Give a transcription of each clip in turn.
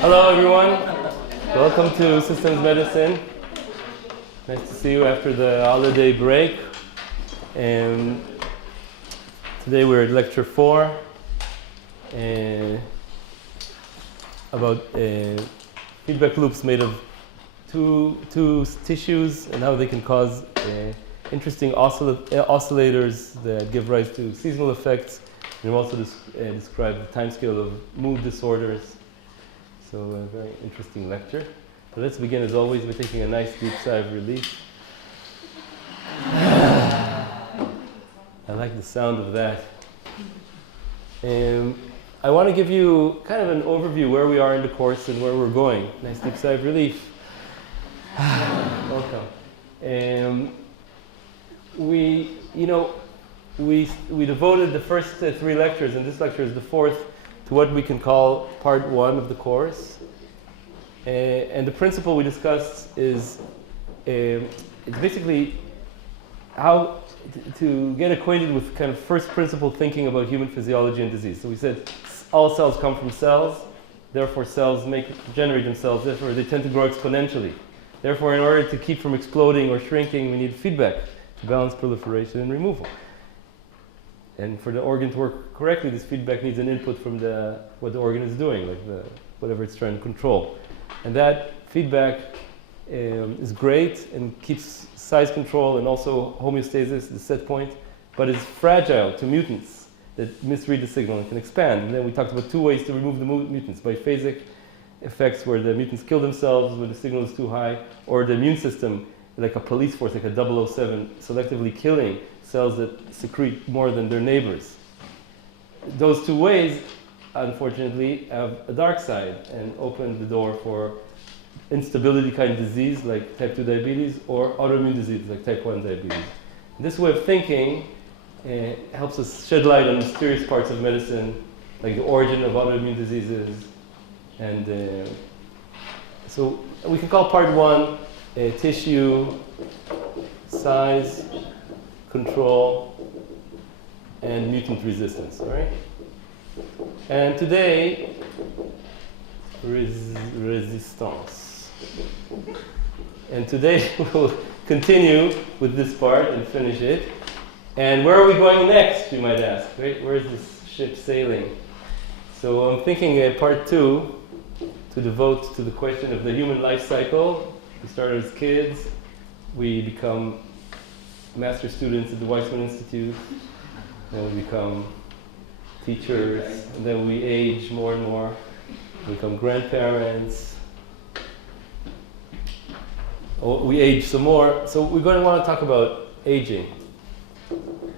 Hello, everyone. Welcome to Systems Medicine. Nice to see you after the holiday break. And today we're at lecture 4 about feedback loops made of two tissues and how they can cause interesting oscillators that give rise to seasonal effects. And we'll also describe the timescale of mood disorders. So a very interesting lecture. So let's begin, as always, by taking a nice deep sigh of relief. I like the sound of that. I want to give you kind of an overview where we are in the course and where we're going. Nice deep sigh of relief. Welcome. We devoted the first 3 lectures, and this lecture is the 4th, to what we can call part 1 of the course. And the principle we discussed is it's basically how to get acquainted with kind of first principle thinking about human physiology and disease. So we said all cells come from cells, therefore cells generate themselves, therefore they tend to grow exponentially. Therefore, in order to keep from exploding or shrinking, we need feedback to balance proliferation and removal. And for the organ to work correctly, this feedback needs an input from what the organ is doing, like whatever it's trying to control. And that feedback is great and keeps size control and also homeostasis, the set point, but is fragile to mutants that misread the signal and can expand. And then we talked about 2 ways to remove the mutants: biphasic effects where the mutants kill themselves when the signal is too high, or the immune system, like a police force, like a 007, selectively killing cells that secrete more than their neighbors. Those 2 ways, unfortunately, have a dark side and open the door for instability kind of disease like type 2 diabetes or autoimmune disease like type 1 diabetes. And this way of thinking helps us shed light on mysterious parts of medicine, like the origin of autoimmune diseases. And so we can call part 1 tissue, size, control, and mutant resistance, all right? And today, resistance. And today we'll continue with this part and finish it. And where are we going next, you might ask, right? Where is this ship sailing? So I'm thinking part 2 to devote to the question of the human life cycle. We start as kids, we become master students at the Weizmann Institute, then we become teachers, and then we age more and more, we become grandparents, we age some more. So we're going to want to talk about aging.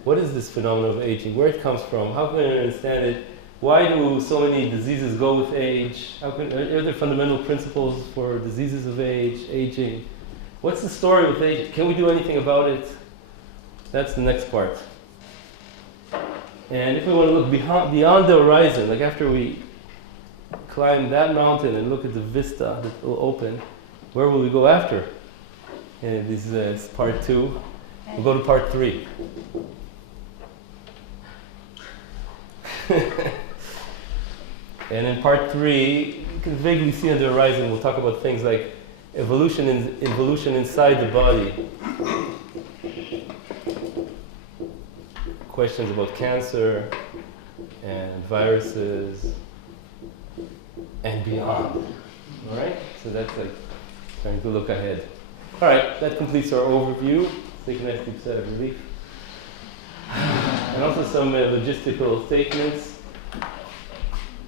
What is this phenomenon of aging? Where it comes from? How can we understand it? Why do so many diseases go with age? Are there fundamental principles for diseases of aging? What's the story with aging? Can we do anything about it? That's the next part. And if we want to look beyond the horizon, like after we climb that mountain and look at the vista that will open, where will we go after? And this is part 2. We'll go to part 3. And in part 3, you can vaguely see on the horizon, we'll talk about things like evolution inside the body. Questions about cancer and viruses and beyond. All right? So that's like trying to look ahead. All right, that completes our overview. Let's take a nice deep sigh of relief. And also some logistical statements.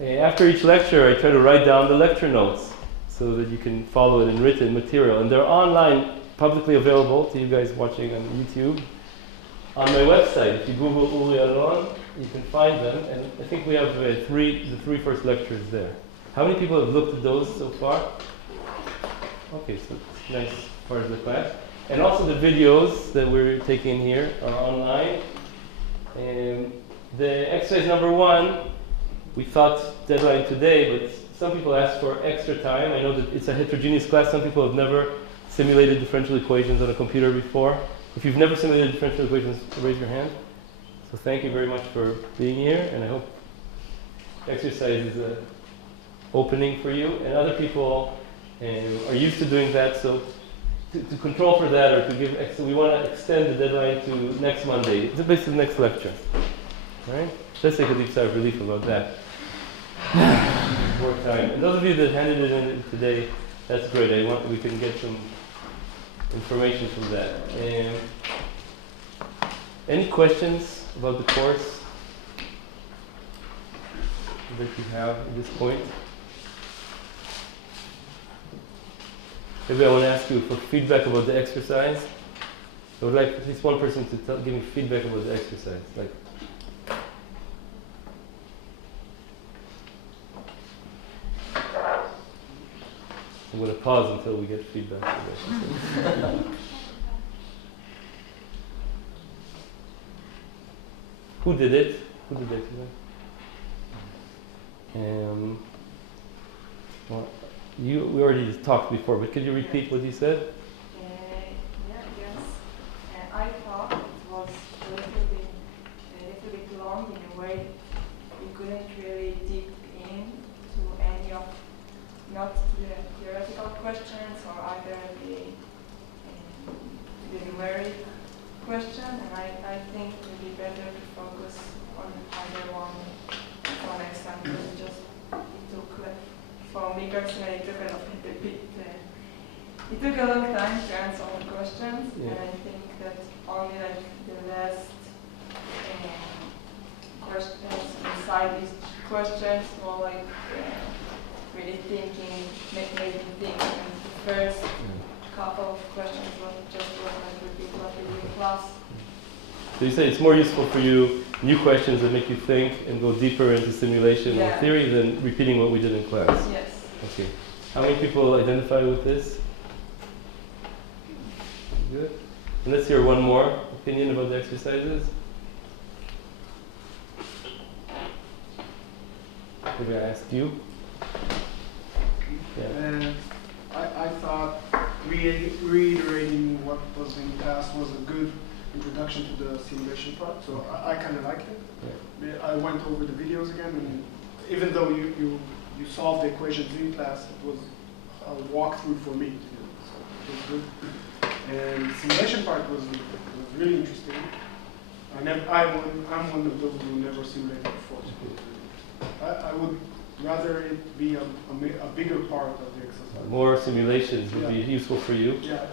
After each lecture, I try to write down the lecture notes so that you can follow it in written material. And they're online, publicly available to you guys watching on YouTube. On my website, if you Google Uri Alon, you can find them. And I think we have the 3 first lectures there. How many people have looked at those so far? Okay, so it's a nice part of the class. And also the videos that we're taking here are online. The exercise number 1, we thought deadline today, but some people asked for extra time. I know that it's a heterogeneous class. Some people have never simulated differential equations on a computer before. If you've never simulated differential equations, raise your hand. So thank you very much for being here, and I hope the exercise is opening for you, and other people are used to doing that. So to control for that, or to give extra, we want to extend the deadline to next Monday. It's basically the next lecture. All right? Let's take a deep sigh of relief about that. More time. And those of you that handed it in today, that's great. We can get some information from that. Any questions about the course that you have at this point? Maybe I want to ask you for feedback about the exercise. I would like at least one person to give me feedback about the exercise. Like, I'm going to pause until we get feedback. Who did it? Who did it? Well, we already talked before, but could you repeat what you said? Yes. I thought it was a little bit long in a way. We couldn't really deep into any of, not the theoretical questions or either the numeric question, and I think it would be better to focus on either one for next time, because it took, for me personally, it took a long time to answer all the questions, and I think that only like the last questions inside these questions, more like really thinking, making me think, and the first couple of questions was just what I repeat what we do in class. So you say it's more useful for you, new questions that make you think and go deeper into simulation or theory than repeating what we did in class? Yes. Okay. How many people identify with this? Good. And let's hear one more opinion about the exercises. Maybe I asked you. Yeah. I thought reiterating what was in class was a good introduction to the simulation part, so I kind of liked it. Yeah. I went over the videos again, and even though you solved the equations in class, it was a walkthrough for me. So it was good. And the simulation part was really interesting. I'm one of those who never simulated before. So I would rather it be a bigger part of the exercise. More simulations would be useful for you? Yeah.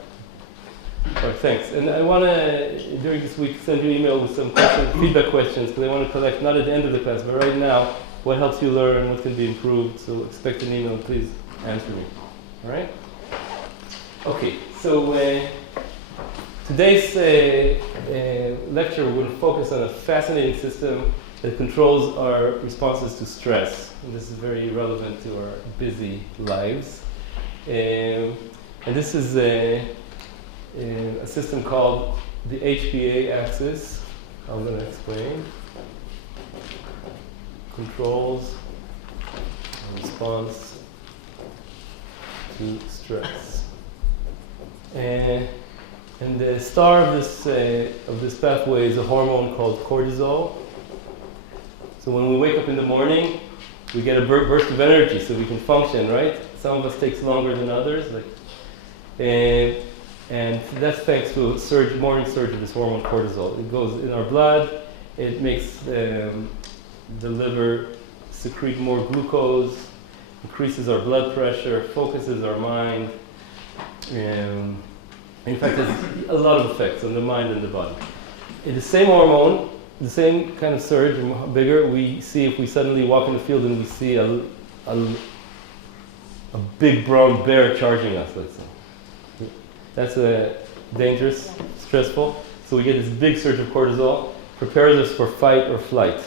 All right, thanks. And I want to, during this week, send you an email with some feedback questions, because I want to collect, not at the end of the class, but right now, what helps you learn, what can be improved. So expect an email, please answer me. All right? Okay, so today's lecture, we're going to focus on a fascinating system that controls our responses to stress. And this is very relevant to our busy lives. And this is a system called the HPA axis. I'm going to explain. Controls our response to stress. And the star of this pathway is a hormone called cortisol. So when we wake up in the morning, we get a burst of energy so we can function, right? Some of us takes longer than others, and that's thanks to a morning surge of this hormone cortisol. It goes in our blood, it makes the liver secrete more glucose, increases our blood pressure, focuses our mind. In fact, there's a lot of effects on the mind and the body. In the same hormone, the same kind of surge, bigger, we see if we suddenly walk in the field and we see a big brown bear charging us, let's say. That's dangerous, stressful. So we get this big surge of cortisol, prepares us for fight or flight.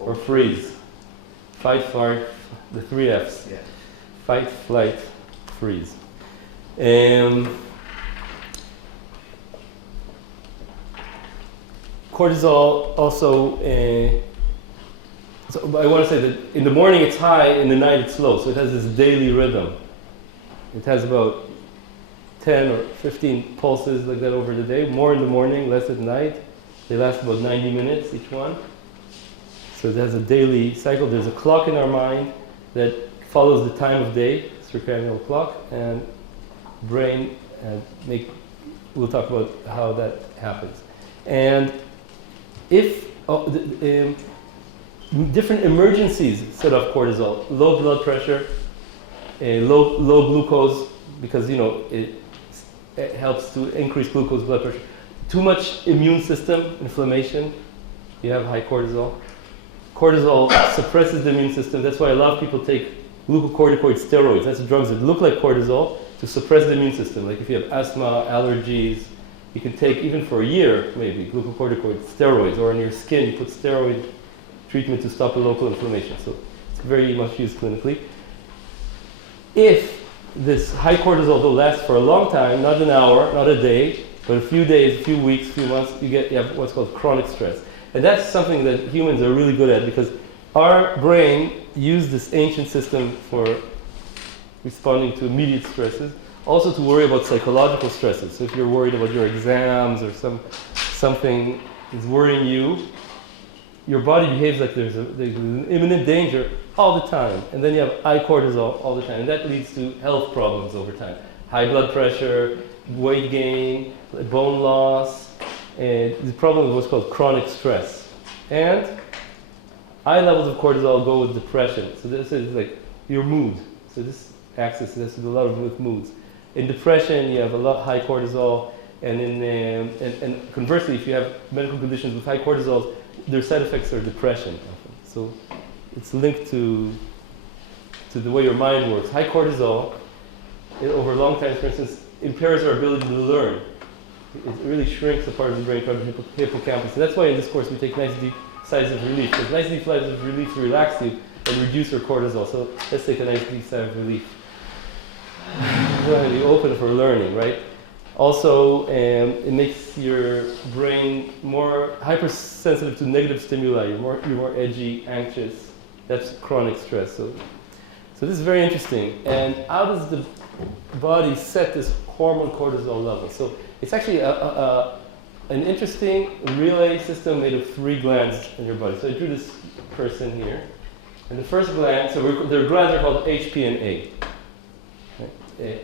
Or freeze. Fight, flight, the 3 Fs. Yeah. Fight, flight, freeze. Cortisol also, so I want to say that in the morning it's high, in the night it's low, so it has this daily rhythm. It has about 10 or 15 pulses like that over the day, more in the morning, less at night. They last about 90 minutes each one. So it has a daily cycle. There's a clock in our mind that follows the time of day, circadian clock, and brain we'll talk about how that happens. And if different emergencies set off cortisol, low blood pressure, low glucose, because it helps to increase glucose blood pressure. Too much immune system inflammation, you have high cortisol. Cortisol suppresses the immune system. That's why a lot of people take glucocorticoid steroids. That's drugs that look like cortisol to suppress the immune system. Like if you have asthma, allergies, you can take even for a year maybe glucocorticoid steroids, or on your skin you put steroid treatment to stop a local inflammation. So it's very much used clinically. If this high cortisol though lasts for a long time, not an hour, not a day, but a few days, a few weeks, a few months, you have what's called chronic stress. And that's something that humans are really good at, because our brain used this ancient system for responding to immediate stresses, also to worry about psychological stresses. So if you're worried about your exams or something is worrying you, your body behaves like there's an imminent danger all the time. And then you have high cortisol all the time. And that leads to health problems over time. High blood pressure, weight gain, bone loss, and the problem is what's called chronic stress. And high levels of cortisol go with depression. So this is like your mood. So this axis has to do a lot with moods. In depression, you have a lot high cortisol, and and conversely, if you have medical conditions with high cortisol, their side effects are depression often. So it's linked to the way your mind works. High cortisol, over long time, for instance, impairs our ability to learn. It really shrinks a part of the brain called the hippocampus. So that's why in this course we take nice deep sighs of relief. Because nice deep sighs of relief relax you and reduce your cortisol. So let's take a nice deep sigh of relief. You open for learning, right? Also, it makes your brain more hypersensitive to negative stimuli. You're more edgy, anxious. That's chronic stress. So this is very interesting. And how does the body set this hormone cortisol level? So it's actually an interesting relay system made of 3 glands in your body. So I drew this person here. And the first gland, their glands are called HP and A. Right?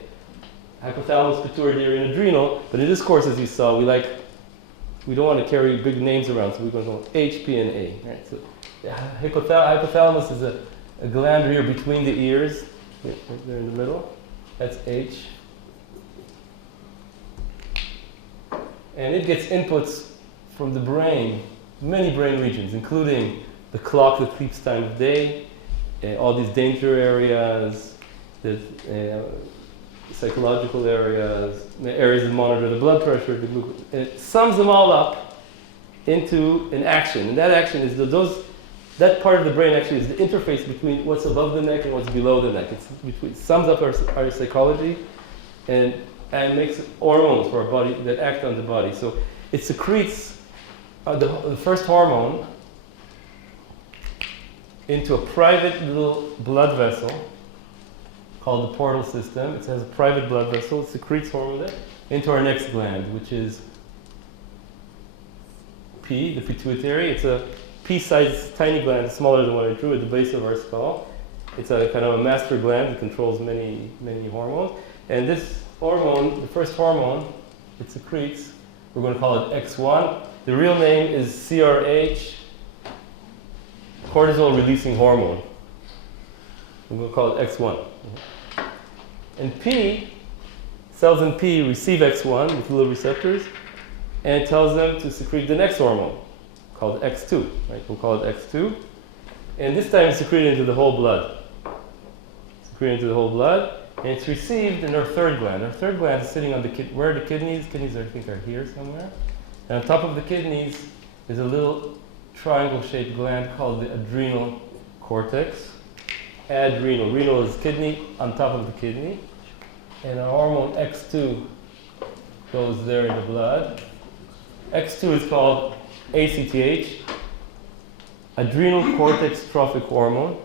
Hypothalamus, pituitary, and adrenal. But in this course, as you saw, we don't want to carry big names around, so we're going to go HP and A. Right? So hypothalamus is a gland here between the ears, right there in the middle. That's H. And it gets inputs from the brain, many brain regions, including the clock that keeps time of day, all these danger areas, the psychological areas, the areas that monitor the blood pressure, the glucose. And it sums them all up into an action. And that action is that part of the brain actually is the interface between what's above the neck and what's below the neck. It sums up our psychology and makes hormones for our body that act on the body. So it secretes the first hormone into a private little blood vessel called the portal system. It has a private blood vessel. It secretes hormone there into our next gland, which is P, the pituitary. It's a pea-sized tiny gland, smaller than what I drew at the base of our skull. It's a kind of a master gland that controls many, many hormones. And this hormone, the first hormone it secretes, we're going to call it X1. The real name is CRH, cortisol-releasing hormone. We're going to call it X1. And P, cells in P receive X1 with little receptors, and it tells them to secrete the next hormone, called X2. Right? We'll call it X2. And this time it's secreted into the whole blood. Secreted into the whole blood. And it's received in our third gland. Our third gland is sitting on where are the kidneys? Kidneys, I think, are here somewhere. And on top of the kidneys is a little triangle-shaped gland called the adrenal cortex. Adrenal. Renal is kidney on top of the kidney. And our hormone X2 goes there in the blood. X2 is called ACTH, adrenal cortex trophic hormone,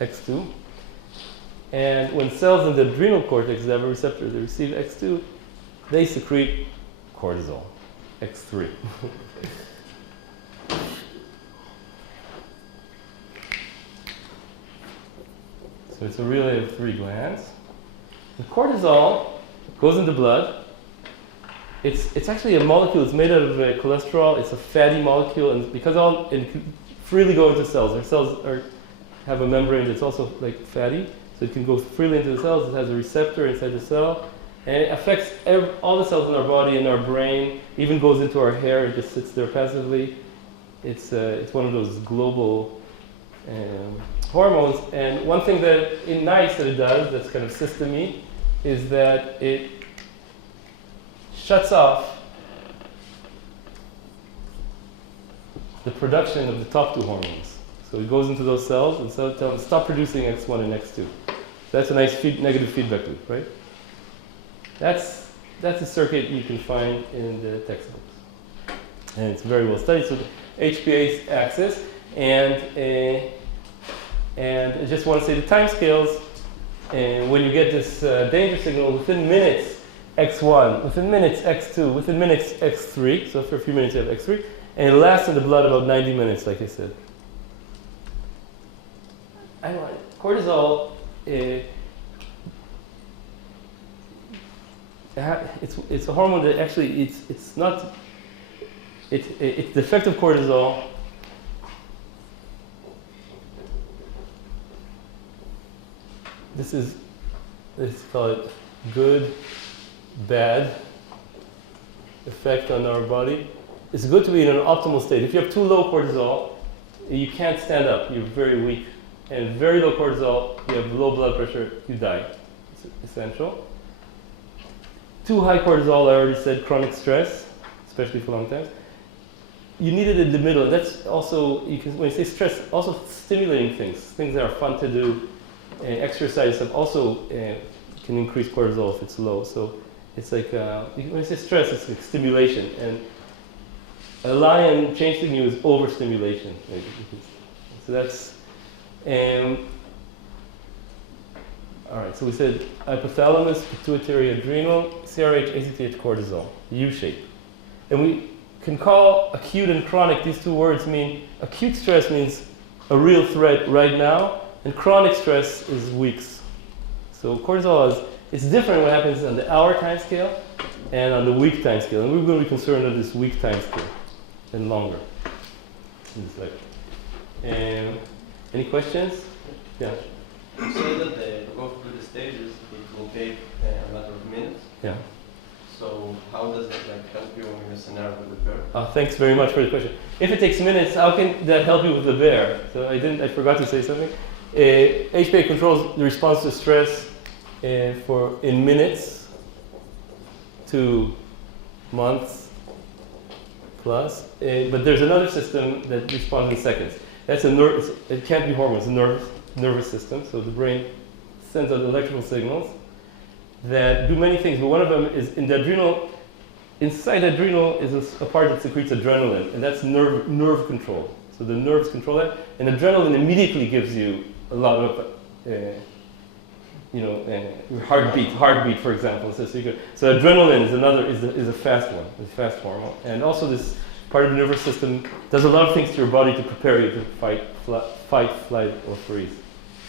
X2. And when cells in the adrenal cortex have a receptor, they receive X2, they secrete cortisol, X3. So it's a relay of 3 glands. The cortisol goes in the blood. It's actually a molecule. It's made out of cholesterol. It's a fatty molecule, and because it can freely go into cells. Our cells have a membrane that's also like fatty, so it can go freely into the cells. It has a receptor inside the cell, and it affects all the cells in our body and our brain. Even goes into our hair. It just sits there passively. It's one of those global hormones. And one thing that nice that it does, that's kind of system-y, is that it shuts off the production of the top 2 hormones. So it goes into those cells and so tells them stop producing X1 and X2. So that's a nice negative feedback loop, right? That's a circuit you can find in the textbooks. And it's very well studied. So the HPA axis, and I just want to say the timescales, when you get this danger signal, within minutes X1, within minutes X2, within minutes X3, so for a few minutes you have X3, and it lasts in the blood about 90 minutes, like I said. Cortisol, it's a hormone that actually, it's the effect of cortisol let's call it good, bad effect on our body. It's good to be in an optimal state. If you have too low cortisol, you can't stand up. You're very weak. And very low cortisol, you have low blood pressure, you die. It's essential. Too high cortisol, I already said, chronic stress, especially for long times. You need it in the middle. That's also, when you say stress, also stimulating things that are fun to do. Exercise also can increase cortisol if it's low. So it's like, when you say stress, it's like stimulation. And a lion chasing you is overstimulation. So that's, all right, so we said hypothalamus, pituitary, adrenal, CRH, ACTH, cortisol, U-shape. And we can call acute and chronic, these 2 words mean, acute stress means a real threat right now, and chronic stress is weeks. So cortisol it's different what happens on the hour time scale and on the week time scale. And we're going to be concerned with this week time scale and longer. Any questions? Yeah. You say that to go through the stages, it will take a matter of minutes. Yeah. So how does that help you in a scenario with the bear? Thanks very much for the question. If it takes minutes, how can that help you with the bear? So I forgot to say something. HPA controls the response to stress in minutes to months plus. But there's another system that responds in seconds. That's it can't be hormones, it's a nervous system. So the brain sends out electrical signals that do many things, but one of them is in the adrenal. Inside the adrenal is a part that secretes adrenaline, and that's nerve control. So the nerves control that, and adrenaline immediately gives you a lot of, heartbeat, for example. So adrenaline is a fast one, a fast hormone, and also this part of the nervous system does a lot of things to your body to prepare you to fight, flight, or freeze.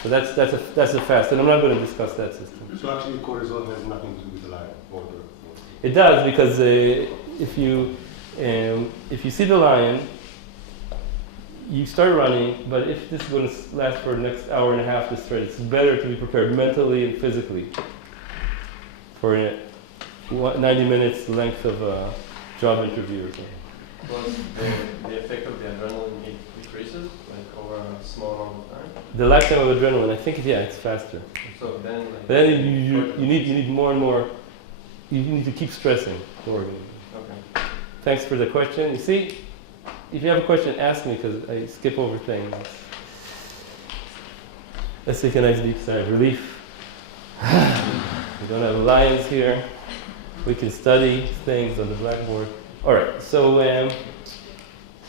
So that's a fast, and I'm not going to discuss that system. So actually, cortisol has nothing to do with the lion. It does, because if you see the lion, you start running. But if this is going to last for the next hour and a half, this threat, it's better to be prepared mentally and physically for 90 minutes length of a job interview or something. Plus, the effect of the adrenaline decreases over a small amount of time. The lifetime of adrenaline, I think, it's faster. So then, you need more and more. You need to keep stressing the organism. Okay. Thanks for the question. You see, if you have a question, ask me, because I skip over things. Let's take a nice deep sigh of relief. We don't have lions here. We can study things on the blackboard. All right, so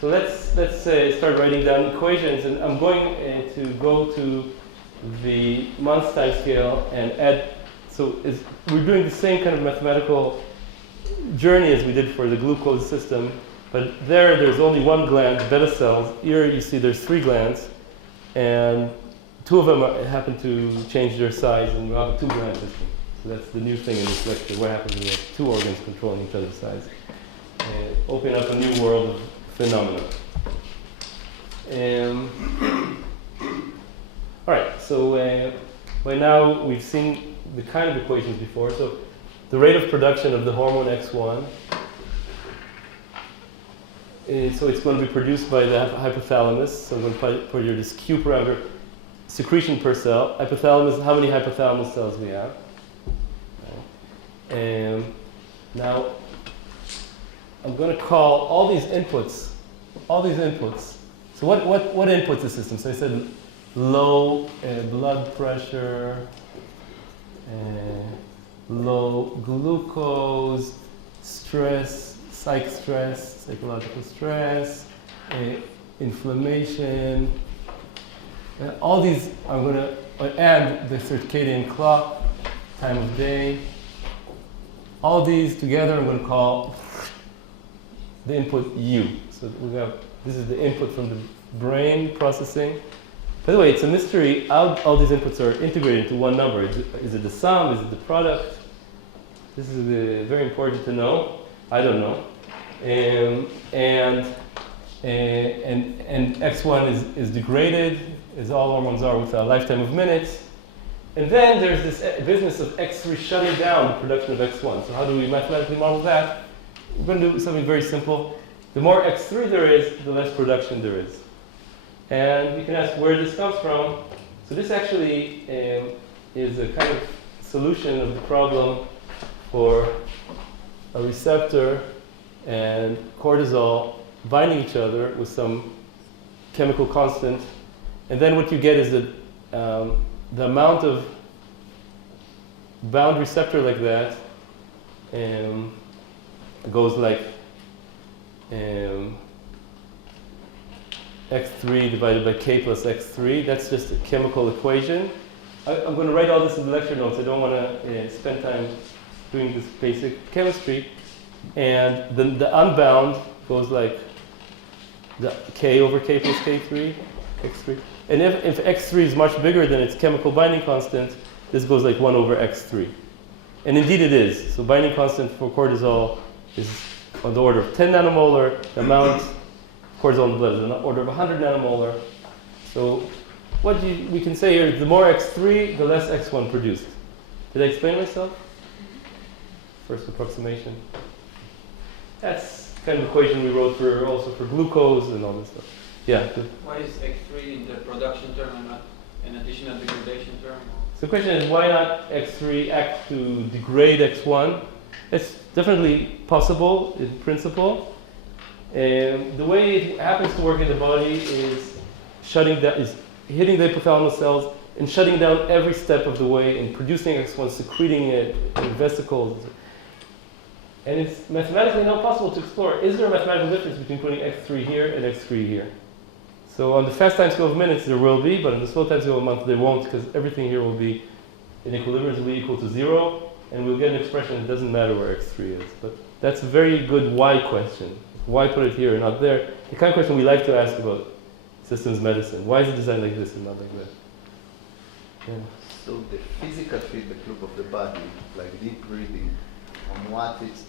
let's start writing down equations, and I'm going to go to the months time scale and add. So we're doing the same kind of mathematical journey as we did for the glucose system, but there's only one gland, beta cells. Here you see there's 3 glands, and two of them happen to change their size, and we have a two-gland system. So that's the new thing in this lecture. What happens when we have two organs controlling each other's size? Open up a new world of phenomena. All right, so by now we've seen the kind of equations before. So the rate of production of the hormone X1, so it's going to be produced by the hypothalamus. So I'm going to put here this Q parameter, secretion per cell. Hypothalamus, how many hypothalamus cells we have? And now I'm going to call all these inputs. So what inputs the system? So I said low blood pressure, low glucose, stress, psychological stress, inflammation. All these I'm going to add the circadian clock, time of day. All these together I'm going to call the input U. So we have, this is the input from the brain processing. By the way, it's a mystery how all these inputs are integrated into one number. Is it the sum? Is it the product? This is very important to know. I don't know. And X1 is degraded, as all hormones are, with a lifetime of minutes. And then there's this business of X3 shutting down the production of X1. So how do we mathematically model that? We're going to do something very simple. The more X3 there is, the less production there is. And you can ask where this comes from. So this actually is a kind of solution of the problem for a receptor and cortisol binding each other with some chemical constant. And then what you get is that the amount of bound receptor like that goes like X3 divided by K plus X3. That's just a chemical equation. I'm going to write all this in the lecture notes. I don't want to spend time doing this basic chemistry. And then the unbound goes like the K over K plus K3, X3. And if X3 is much bigger than its chemical binding constant, this goes like 1 over X3. And indeed it is. So binding constant for cortisol is on the order of 10 nanomolar. The amount of cortisol in the blood is on the order of 100 nanomolar. So what we can say here is the more X3, the less X1 produced. Did I explain myself? First approximation. That's the kind of equation we wrote for also for glucose and all this stuff. Yeah. Good. Why is X3 in the production term and not an additional degradation term? So the question is, why not X3 act to degrade X1? It's definitely possible in principle. The way it happens to work in the body is hitting the hypothalamus cells and shutting down every step of the way and producing X1, secreting it in vesicles. And it's mathematically not possible to explore. Is there a mathematical difference between putting X3 here and X3 here? So on the fast time scale of minutes, there will be, but on the slow time scale of months, there won't, because everything here will be in equilibrium, will be equal to 0, and we'll get an expression that doesn't matter where X3 is. But that's a very good why question. Why put it here and not there? The kind of question we like to ask about systems medicine. Why is it designed like this and not like that? Yeah. So the physical feedback loop of the body, like deep breathing, on what it's...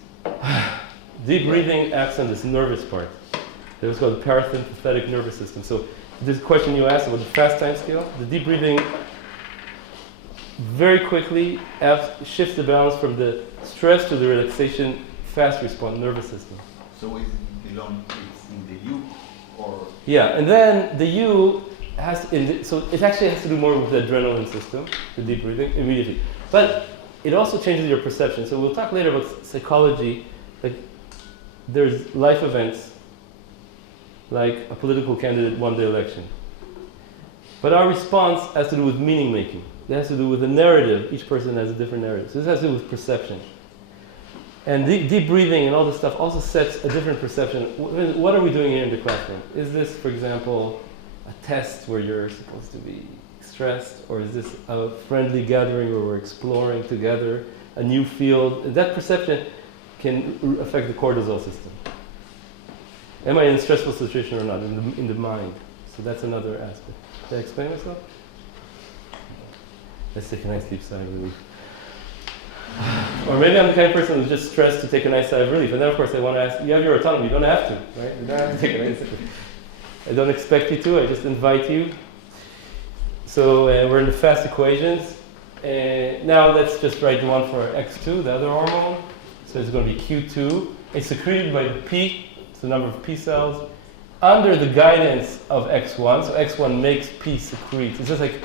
Deep breathing acts on this nervous part. It was called the parasympathetic nervous system. So this question you asked about the fast time scale, the deep breathing very quickly shifts the balance from the stress to the relaxation fast response nervous system. So is it belong, it's in the U or? Yeah, and then the U so it actually has to do more with the adrenaline system, the deep breathing, immediately. But it also changes your perception. So we'll talk later about psychology. Like there's life events, like a political candidate won the election. But our response has to do with meaning making. It has to do with a narrative. Each person has a different narrative. So this has to do with perception. And deep breathing and all this stuff also sets a different perception. What are we doing here in the classroom? Is this, for example, a test where you're supposed to be stressed? Or is this a friendly gathering where we're exploring together a new field? And that perception can affect the cortisol system. Am I in a stressful situation or not, in the mind? So that's another aspect. Did I explain myself? Let's take a nice deep sigh of relief. Or maybe I'm the kind of person who's just stressed to take a nice sigh of relief. And then, of course, I want to ask, you have your autonomy. You don't have to, right? You don't have to take a nice sigh of relief. I don't expect you to. I just invite you. So we're in the fast equations. Now let's just write the one for X2, the other hormone. So it's going to be Q2. It's secreted by the P, it's the number of P cells, under the guidance of X1. So X1 makes P secrete. It's just like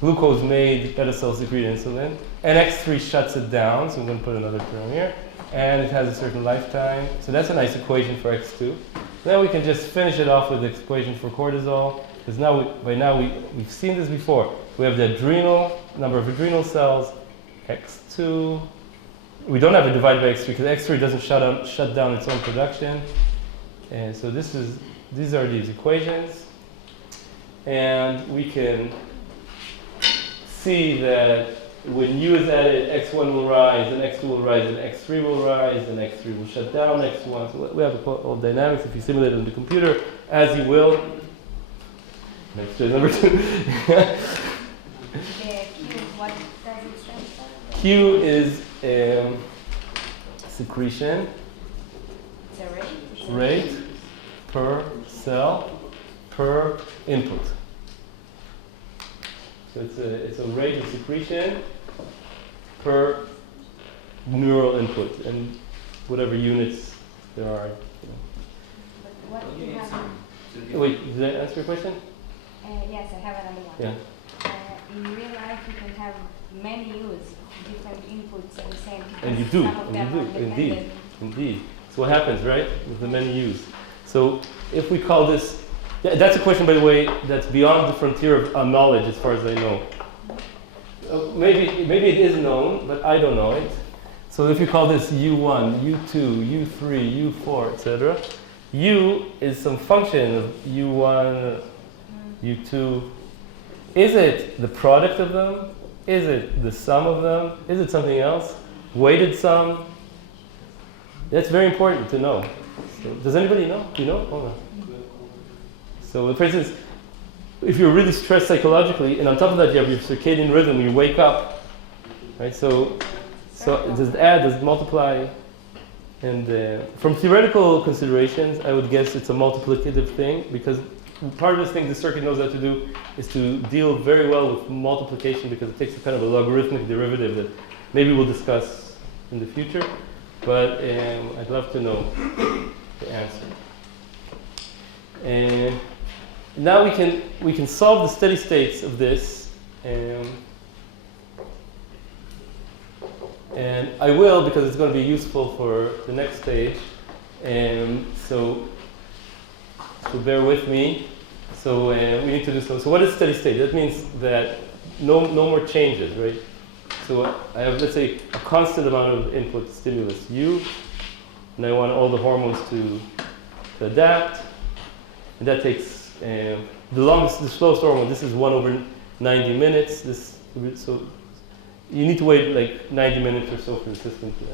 glucose made beta cells secrete insulin. And X3 shuts it down. So I'm going to put another term here. And it has a certain lifetime. So that's a nice equation for X2. Then we can just finish it off with the equation for cortisol. Because by now we've seen this before. We have the number of adrenal cells, X2. We don't have it divided by X3 because X3 doesn't shut down its own production. And so these are these equations. And we can see that when U is added, X1 will rise, and X2 will rise, and X3 will rise, and X3 will shut down X1. So we have all dynamics. If you simulate it on the computer, as you will. Next to number 2. The Q, what does it stand for? Q is secretion It's a rate? rate per cell per input. So it's a rate of secretion per neural input and whatever units there are. But what do you have? Wait, did I answer your question? Yes, I have another one. Yeah. In real life, you can have many use different inputs at the same time. And you do, Some of them are indeed. dependent. So what happens, right, with the many U's? So if we call this, that's a question, by the way, that's beyond the frontier of knowledge, as far as I know. Maybe it is known, but I don't know it. So if you call this U1, U2, U3, U4, etc., U is some function of U1, U2. Is it the product of them? Is it the sum of them? Is it something else? Weighted sum? That's very important to know. So, does anybody know? Do you know? Hold on. So for instance, if you're really stressed psychologically, and on top of that you have your circadian rhythm, you wake up, right? So does it add, does it multiply? And from theoretical considerations, I would guess it's a multiplicative thing, because part of this thing the circuit knows how to do is to deal very well with multiplication, because it takes a kind of a logarithmic derivative that maybe we'll discuss in the future. But I'd love to know the answer. And now we can solve the steady states of this. And I will, because it's going to be useful for the next stage. So bear with me. So we need to do so. So what is steady state? That means that no more changes, right? So I have, let's say, a constant amount of input stimulus U, and I want all the hormones to adapt. And that takes the slowest hormone. This is 1/90 minutes. So you need to wait like 90 minutes or so for the system to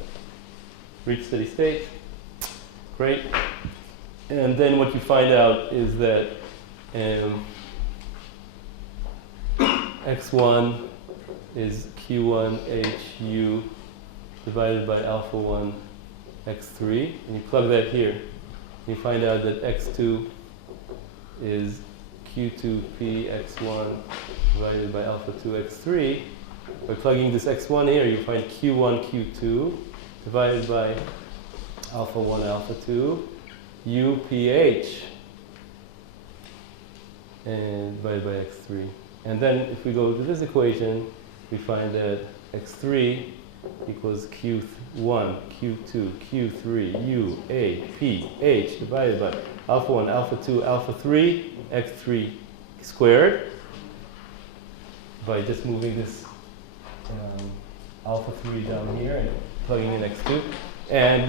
reach steady state. Great. And then what you find out is that X1 is Q1HU divided by alpha 1 X3. And you plug that here. You find out that X2 is Q2PX1 divided by alpha 2 X3. By plugging this X1 here, you find Q1 Q2 divided by alpha 1 alpha 2 UPH and divided by X3. And then if we go to this equation, we find that X3 equals Q1, Q2, Q3, U, A, P, H divided by alpha 1, alpha 2, alpha 3, X3 squared by just moving this alpha 3 down here and plugging in X2. And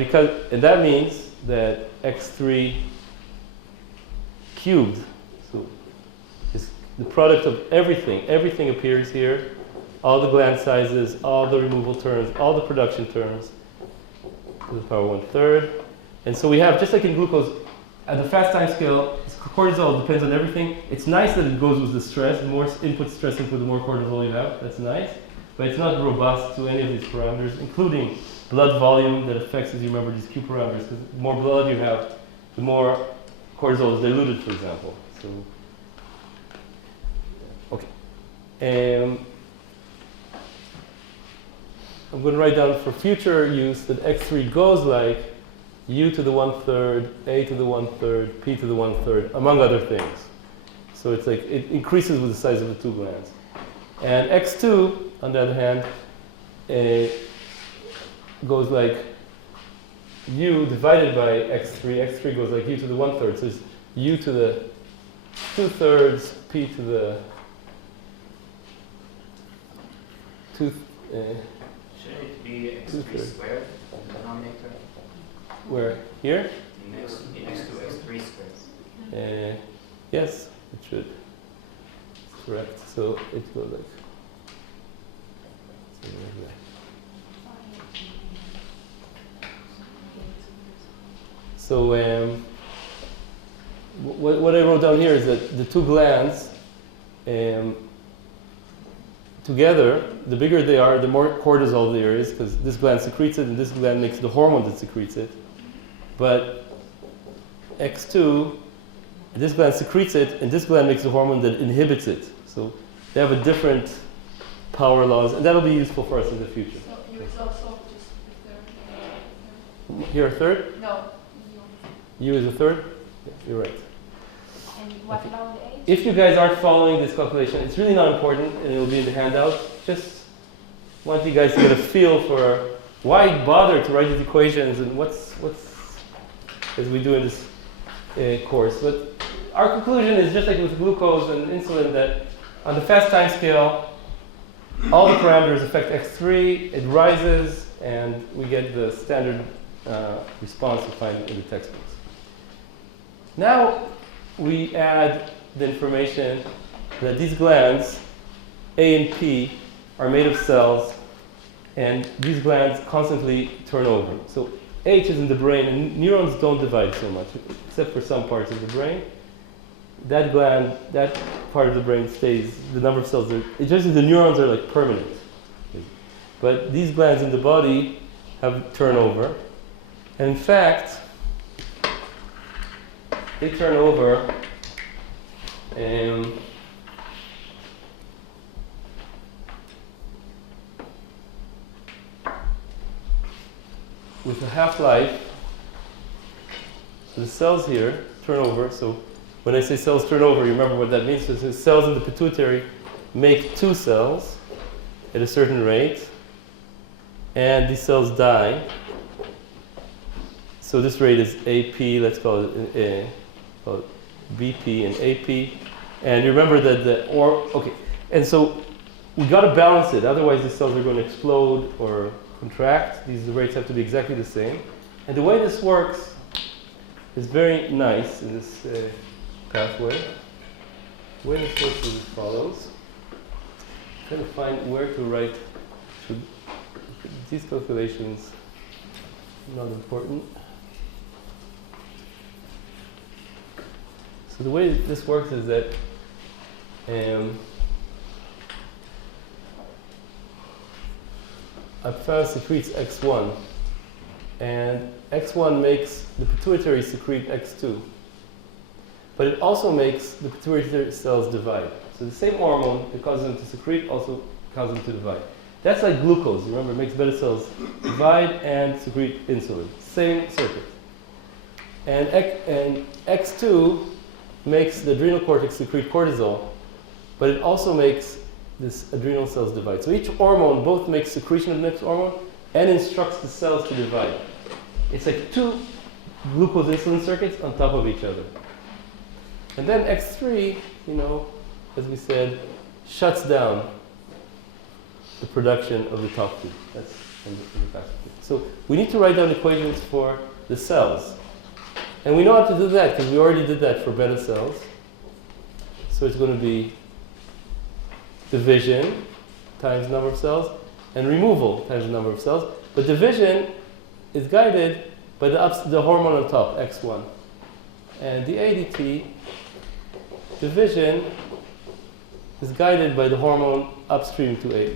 that means that X3 cubed, so is the product of everything. Everything appears here. All the gland sizes, all the removal terms, all the production terms to the power 1/3. And so we have, just like in glucose, at the fast time scale, it's cortisol depends on everything. It's nice that it goes with the stress. The more stress input, the more cortisol you have. That's nice. But it's not robust to any of these parameters, including blood volume that affects, as you remember, these Q parameters. Because the more blood you have, the more cortisol is diluted, for example. So, okay. I'm going to write down for future use that X3 goes like U to the 1/3, A to the 1/3, P to the 1/3, among other things. So it's like it increases with the size of the two glands. And X2, on the other hand, goes like U divided by X3. X3 goes like U to the 1/3. So it's U to the 2/3, P to the Should it be X3 squared, the denominator? Where? Here? Next to X3 squared. Yes, it should. Correct. So it goes like. So what I wrote down here is that the two glands together, the bigger they are, the more cortisol there is, because this gland secretes it and this gland makes the hormone that secretes it. But X2, this gland secretes it and this gland makes the hormone that inhibits it. So they have a different power laws, and that'll be useful for us in the future. So U is also just the third. Here a third? No. U is a third? Yeah, you're right. And what about the age? If you guys aren't following this calculation, it's really not important, and it'll be in the handout. Just want you guys to get a feel for why bother to write these equations and what's as we do in this course. But our conclusion is just like with glucose and insulin, that on the fast time scale, all the parameters affect X3. It rises, and we get the standard response we find in the textbooks. Now we add the information that these glands, A and P, are made of cells, and these glands constantly turn over. So H is in the brain, and neurons don't divide so much, except for some parts of the brain. That gland, that part of the brain stays, the number of cells, it's just that the neurons are like permanent. But these glands in the body have turnover. And in fact, they turn over with a half-life. So the cells here turn over. So when I say cells turn over, you remember what that means. So the cells in the pituitary make two cells at a certain rate, and these cells die. So this rate is AP, let's call it BP and AP. And you remember that and so we got to balance it, otherwise the cells are going to explode or contract. These rates have to be exactly the same. And the way this works is very nice in this pathway. The way this works is as follows. I'm trying to find where to write. These calculations not important. So the way this works is that alpha secretes X1, and X1 makes the pituitary secrete X2. But it also makes the pituitary cells divide. So the same hormone that causes them to secrete also causes them to divide. That's like glucose. Remember, it makes beta cells divide and secrete insulin. Same circuit. And X2 makes the adrenal cortex secrete cortisol, but it also makes this adrenal cells divide. So each hormone both makes secretion of the next hormone and instructs the cells to divide. It's like two glucose insulin circuits on top of each other. And then X3, as we said, shuts down the production of the top two. That's in the fast food. So we need to write down equations for the cells. And we know how to do that because we already did that for beta cells. So it's going to be division times number of cells and removal times the number of cells. But division is guided by the hormone on top, X1. And the ADT division is guided by the hormone upstream to A,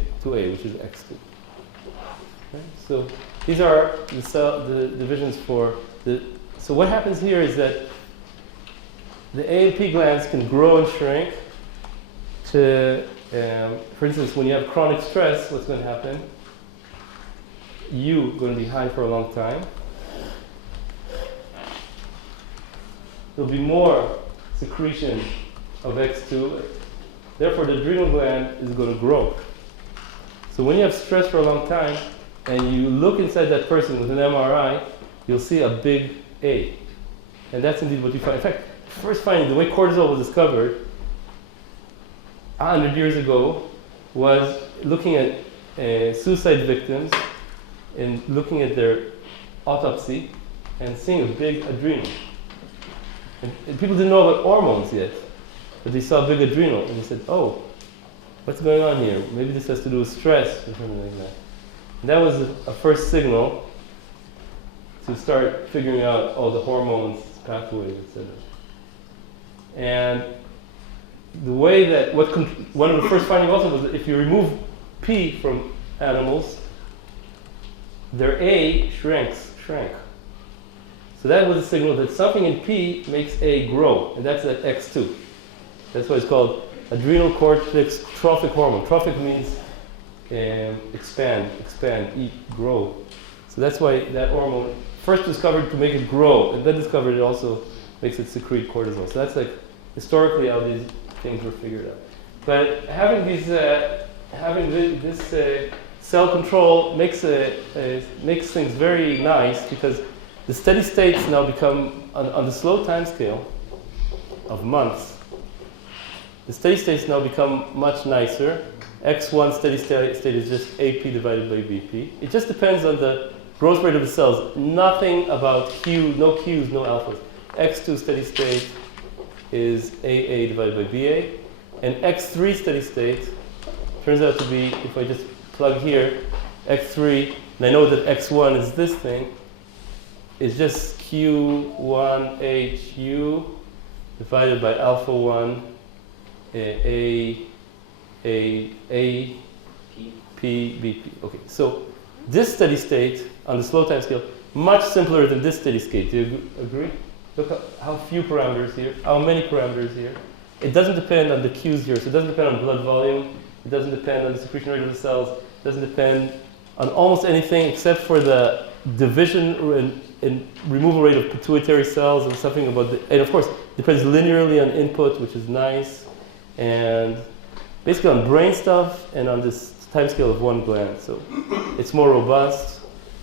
which is X2. Okay? So these are the divisions for the. So what happens here is that the A and P glands can grow and shrink. For instance, when you have chronic stress, what's going to happen? U going to be high for a long time. There'll be more secretion of X2. Therefore, the adrenal gland is going to grow. So when you have stress for a long time and you look inside that person with an MRI, you'll see a big A. And that's indeed what you find. In fact, first finding, the way cortisol was discovered 100 years ago was looking at suicide victims and looking at their autopsy and seeing a big adrenal. And people didn't know about hormones yet, but they saw a big adrenal and they said, oh, what's going on here? Maybe this has to do with stress or something like that. And that was a first signal to start figuring out all the hormones, pathways, etc. And the way that, one of the first findings also was that if you remove P from animals, their A shrank. So that was a signal that something in P makes A grow, and that's at X2. That's why it's called adrenal cortex trophic hormone. Trophic means expand, eat, grow. So that's why that hormone first discovered to make it grow, and then discovered it also makes it secrete cortisol. So that's like historically how these things were figured out. But having these, this cell control makes things very nice because the steady states now become on the slow time scale of months. The steady states now become much nicer. X1 steady state is just AP divided by BP. It just depends on the growth rate of the cells. Nothing about Q, no Qs, no alphas. X2 steady state is AA divided by BA. And X3 steady state turns out to be, if I just plug here, X3, and I know that X1 is this thing, is just Q1HU divided by alpha 1 A P BP. Okay, so this steady state on the slow time scale, much simpler than this steady state. Do you agree? Look how few parameters here, how many parameters here. It doesn't depend on the Qs here, so it doesn't depend on blood volume, it doesn't depend on the secretion rate of the cells, it doesn't depend on almost anything except for the division and removal rate of pituitary cells and something about the, and of course, it depends linearly on input, which is nice, and basically on brain stuff and on this time scale of one gland. So it's more robust.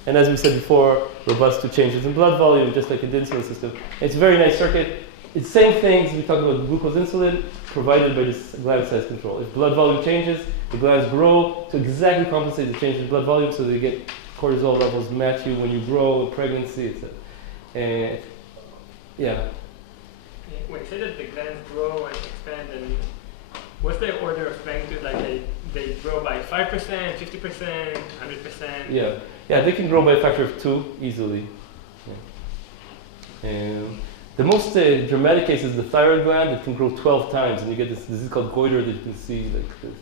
And as we said before, robust to changes in blood volume, just like in the insulin system. It's a very nice circuit. It's same things we talk about glucose insulin provided by this gland size control. If blood volume changes, the glands grow to exactly compensate the change in blood volume so they get cortisol levels match you when you grow, pregnancy, etc. And yeah. When you say that the glands grow and expand, and what's the order of magnitude? Like they grow by 5%, 50%, 100%? Yeah, they can grow by a factor of 2 easily. Yeah. And the most dramatic case is the thyroid gland. It can grow 12 times, and you get this disease called goiter that you can see. Like this.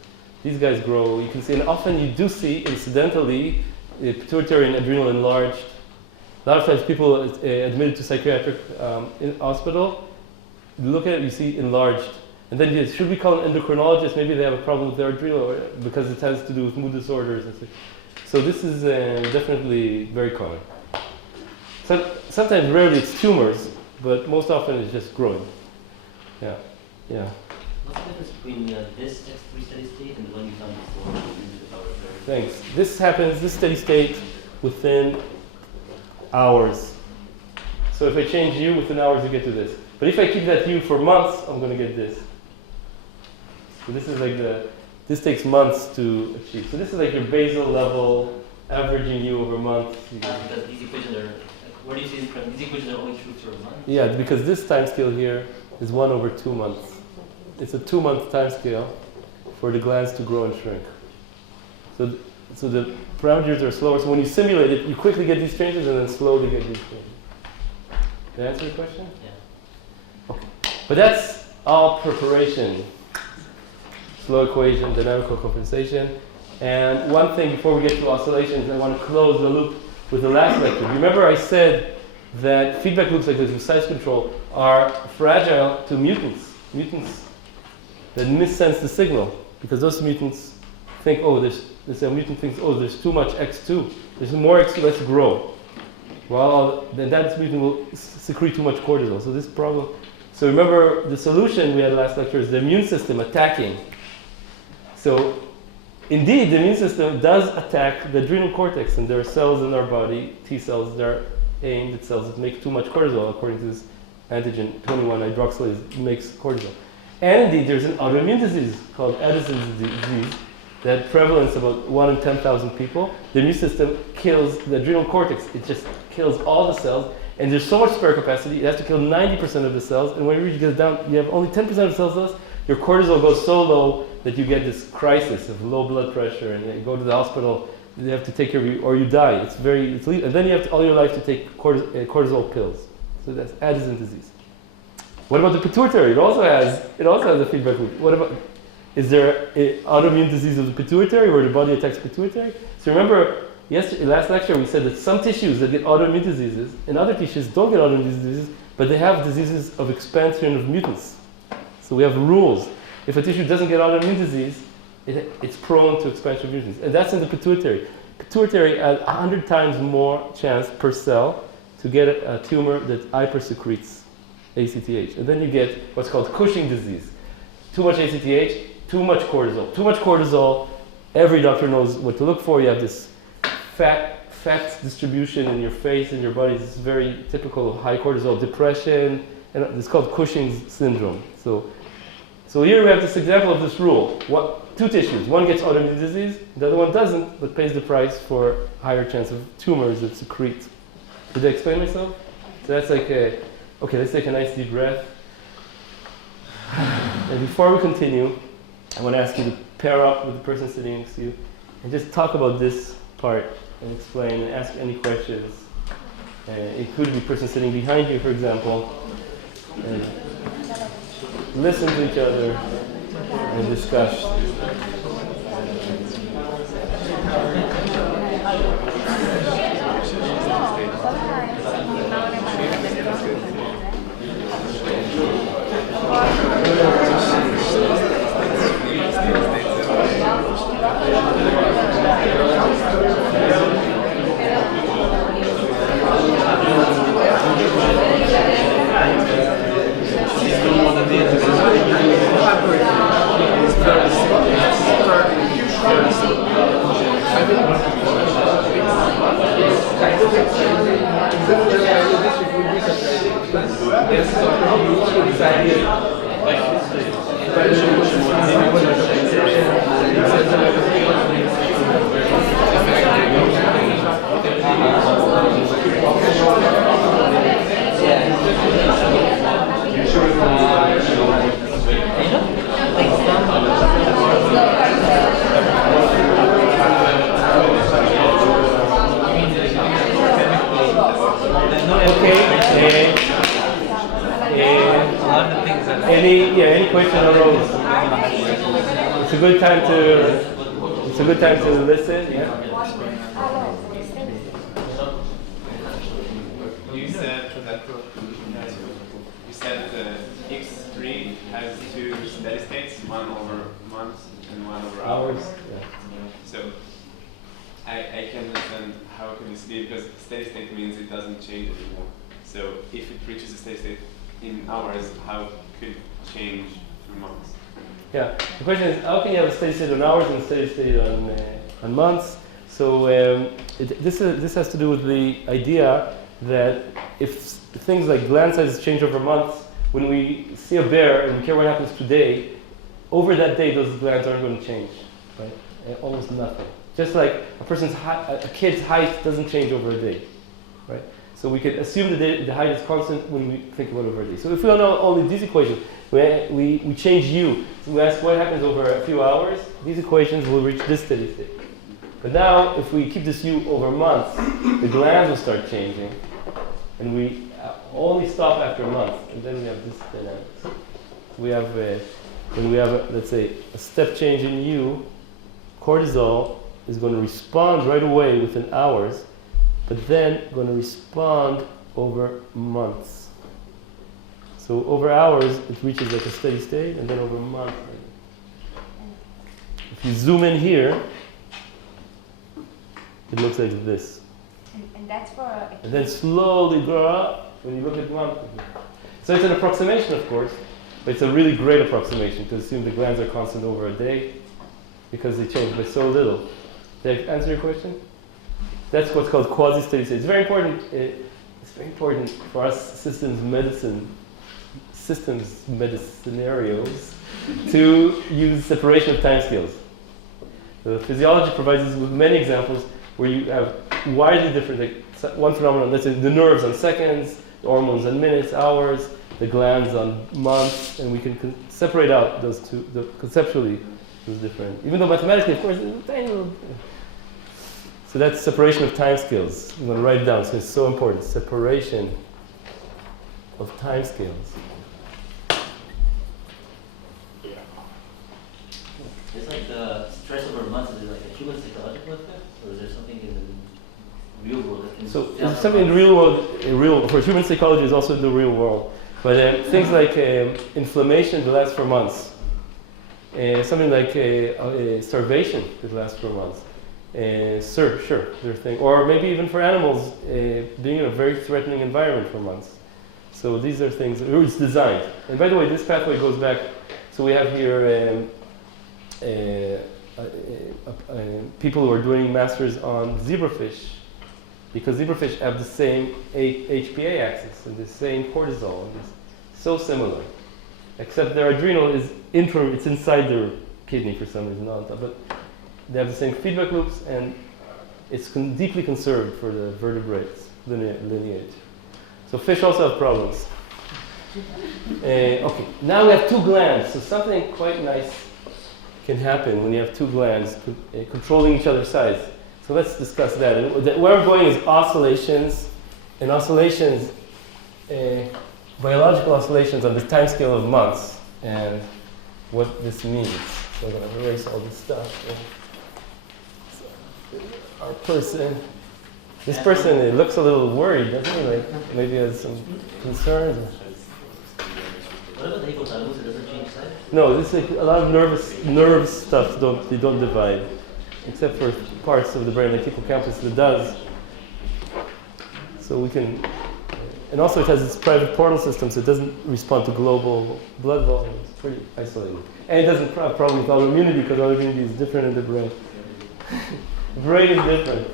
These guys grow. You can see, and often you do see, incidentally, pituitary and adrenal enlarged. A lot of times, people admitted to psychiatric in hospital, you look at it, you see enlarged. And then should we call an endocrinologist? Maybe they have a problem with their adrenal because it has to do with mood disorders and stuff. So this is definitely very common. Sometimes, rarely, it's tumors, but most often it's just growing. Yeah. What's the difference between this X3 steady state and the one you found before? Thanks. This happens, this steady state, within hours. So if I change U, within hours you get to this. But if I keep that U for months, I'm going to get this. So this is like this takes months to achieve. So this is like your basal level, averaging U over months. Because these equations are, where do you see these from? These equations are only true for a month? Yeah, because this time scale here is 1 over 2 months. It's a 2-month time scale for the glands to grow and shrink. So the parameters are slower. So when you simulate it, you quickly get these changes and then slowly get these changes. Did I answer your question? Yeah. Okay. But that's all preparation, slow equation, dynamical compensation. And one thing before we get to oscillations, I want to close the loop with the last lecture. Remember I said that feedback loops like this with size control are fragile to mutants that missense the signal, because those mutants think, oh, a mutant thinks, oh, there's too much X2. There's more X2, let's grow. Well, then that mutant will secrete too much cortisol. So this problem. So remember, the solution we had last lecture is the immune system attacking. So indeed, the immune system does attack the adrenal cortex, and there are cells in our body, T cells, that are aimed at cells that make too much cortisol, according to this antigen 21 hydroxylase makes cortisol. And indeed, there's an autoimmune disease called Addison's disease that prevalence about 1 in 10,000 people. The immune system kills the adrenal cortex. It just kills all the cells, and there's so much spare capacity, it has to kill 90% of the cells, and when you get down, you have only 10% of the cells left, your cortisol goes so low that you get this crisis of low blood pressure, and you go to the hospital, they have to take care of you, or you die. And then you have all your life to take cortisol pills. So that's Addison's disease. What about the pituitary? It also has a feedback loop. What about, is there an autoimmune disease of the pituitary where the body attacks pituitary? So remember, last lecture we said that some tissues that get autoimmune diseases and other tissues don't get autoimmune diseases, but they have diseases of expansion of mutants. So we have rules. If a tissue doesn't get autoimmune disease, it's prone to expansion of mutants. And that's in the pituitary. Pituitary has 100 times more chance per cell to get a tumor that hypersecretes ACTH. And then you get what's called Cushing disease. Too much ACTH, too much cortisol. Too much cortisol, every doctor knows what to look for. You have this fat distribution in your face and your body. This is very typical of high cortisol depression, and it's called Cushing's syndrome. So here we have this example of this rule. Two tissues, one gets autoimmune disease, the other one doesn't, but pays the price for higher chance of tumors that secrete. Did I explain myself? So that's like okay, let's take a nice deep breath. And before we continue, I want to ask you to pair up with the person sitting next to you and just talk about this part and explain and ask any questions. It could be the person sitting behind you, for example. And listen to each other and discuss. Any question arose? It's a good time to listen. Yeah. You said X3 has two steady states, one over months and one over hours. Yeah. So I can understand how can this be, because steady state means it doesn't change anymore. So if it reaches a steady state in hours, how could it change through months? Yeah, the question is, how can you have a steady state on hours and a steady state on months? So this has to do with the idea that if things like gland sizes change over months, when we see a bear and we care what happens today, over that day those glands aren't going to change, right? Almost nothing. Just like a kid's height doesn't change over a day, right? So we can assume that the height is constant when we think about over a day. So if we don't know only these equations, we change u. So we ask what happens over a few hours, these equations will reach this steady state. But now, if we keep this u over months, the glands will start changing, and we only stop after a month, and then we have this dynamics. We have when we have, let's say, a step change in U, cortisol is going to respond right away within hours, but then going to respond over months. So over hours, it reaches like a steady state, and then over months. If you zoom in here, it looks like this. And that's for And then slowly grow up when you look at months. So it's an approximation, of course, but it's a really great approximation to assume the glands are constant over a day because they change by so little. Did I answer your question? That's what's called quasi-steady state. It's very important. It's very important for us systems medicinarios to use separation of timescales. The physiology provides us with many examples where you have widely different, like one phenomenon, let's say the nerves on seconds, the hormones on minutes, hours, the glands on months, and we can separate out those two, conceptually, those different. Even though mathematically, of course, it's a tiny little. So that's separation of timescales. I'm going to write it down, so it's so important. Separation of timescales. It's like the stress over months, is it like a human psychological effect? Or is there something in the real world that can... So there's something in the real world, for human psychology is also in the real world. But things like inflammation that lasts for months. Something like starvation could last for months. Sure, there are things. Or maybe even for animals, being in a very threatening environment for months. So these are things, it's designed. And by the way, this pathway goes back, so we have here people who are doing masters on zebrafish, because zebrafish have the same HPA axis and the same cortisol, and it's so similar, except their adrenal is it's inside their kidney for some reason, but they have the same feedback loops, and it's deeply conserved for the vertebrates lineage. So fish also have problems. Okay, now we have two glands, so something quite nice can happen when you have two glands controlling each other's size. So let's discuss that. And where I'm going is oscillations, and oscillations, biological oscillations on the time scale of months, and what this means. So I'm going to erase all this stuff. So our person, this person, it looks a little worried, doesn't he? Like maybe has some concerns. What about the hypothalamus? It doesn't change size? No, this is a lot of nerve stuff. They don't divide, except for parts of the brain like hippocampus that does. So we can, and also it has its private portal system, so it doesn't respond to global blood volume. It's pretty isolated, and it doesn't have a problem with autoimmunity because autoimmunity is different in the brain. The brain is different.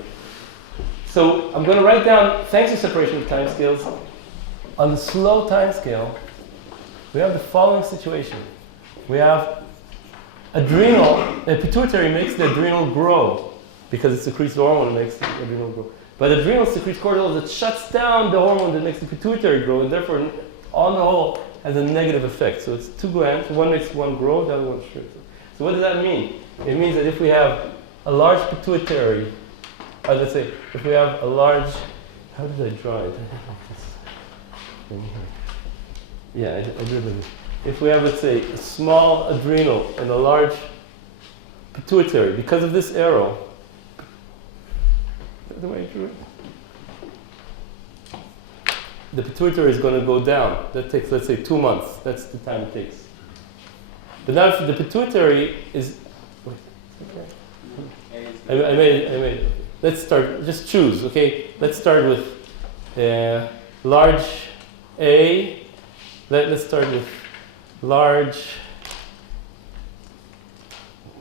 So I'm going to write down, thanks to separation of timescales, on the slow timescale. We have the following situation. We have the pituitary makes the adrenal grow because it secretes the hormone that makes the adrenal grow. But the adrenal secretes cortisol that shuts down the hormone that makes the pituitary grow, and therefore, on the whole, has a negative effect. So it's two glands. One makes one grow, the other one shrinks. So what does that mean? It means that if we have a large pituitary, let's say, if we have a large, how did I draw it? Yeah, I drew it. If we have, let's say, a small adrenal and a large pituitary, because of this arrow, the way I drew it, the pituitary is going to go down. That takes, let's say, 2 months. That's the time it takes. But now if the pituitary is, wait, okay. I made it. Let's start, just choose, okay? Let's start with large A. Let's start with large.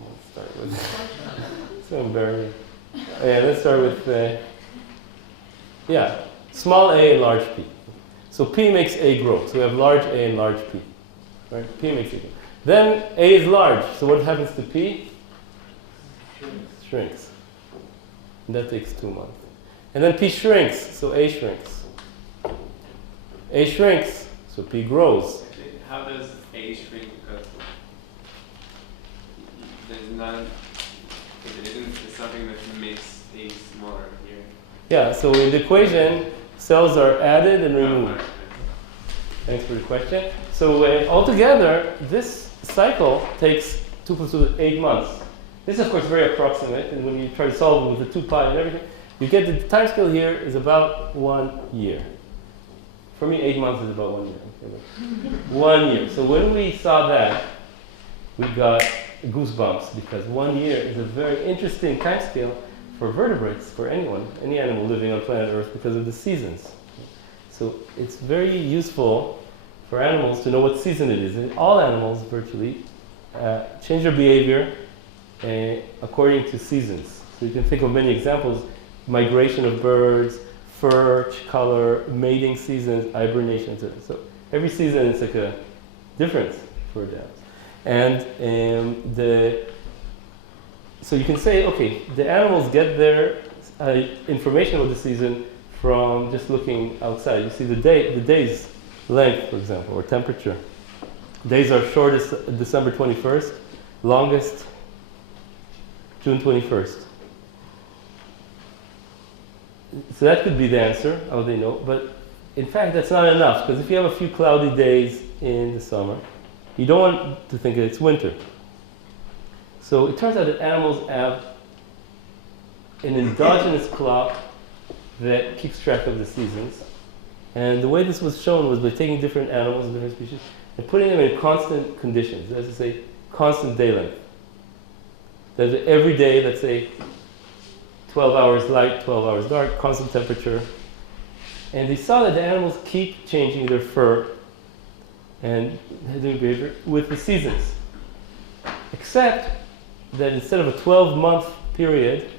Let's start with. So embarrassing. Yeah, let's start with. Small a and large p. So p makes a grow. So we have large a and large p. Right? P makes a grow. Then a is large. So what happens to p? Shrinks. And that takes 2 months. And then p shrinks. So a shrinks. A shrinks. So P grows. How does A shrink? Because there's none. It isn't something that makes A smaller here. Yeah. So in the equation, cells are added and removed. Thanks for the question. So altogether, this cycle takes 2 + 2 is 8 months. This is, of course, very approximate, and when you try to solve it with the 2 pi and everything, you get the time scale here is about 1 year. For me, 8 months is about 1 year. Okay, 1 year. So when we saw that, we got goosebumps, because 1 year is a very interesting time scale for vertebrates, for anyone, any animal living on planet Earth, because of the seasons. So it's very useful for animals to know what season it is. And all animals, virtually, change their behavior according to seasons. So you can think of many examples: migration of birds, fur color, mating seasons, hibernation, etc. So every season is like a difference for the animals. And so you can say, okay, the animals get their information about the season from just looking outside. You see the day's length, for example, or temperature. Days are shortest December 21st, longest June 21st. So that could be the answer, how they know. But in fact, that's not enough, because if you have a few cloudy days in the summer, you don't want to think that it's winter. So it turns out that animals have an endogenous clock that keeps track of the seasons. And the way this was shown was by taking different animals, different species, and putting them in constant conditions. That's to say, constant day length. That every day, let's say, 12 hours light, 12 hours dark, constant temperature. And they saw that the animals keep changing their fur and their behavior with the seasons. Except that instead of a 12-month period,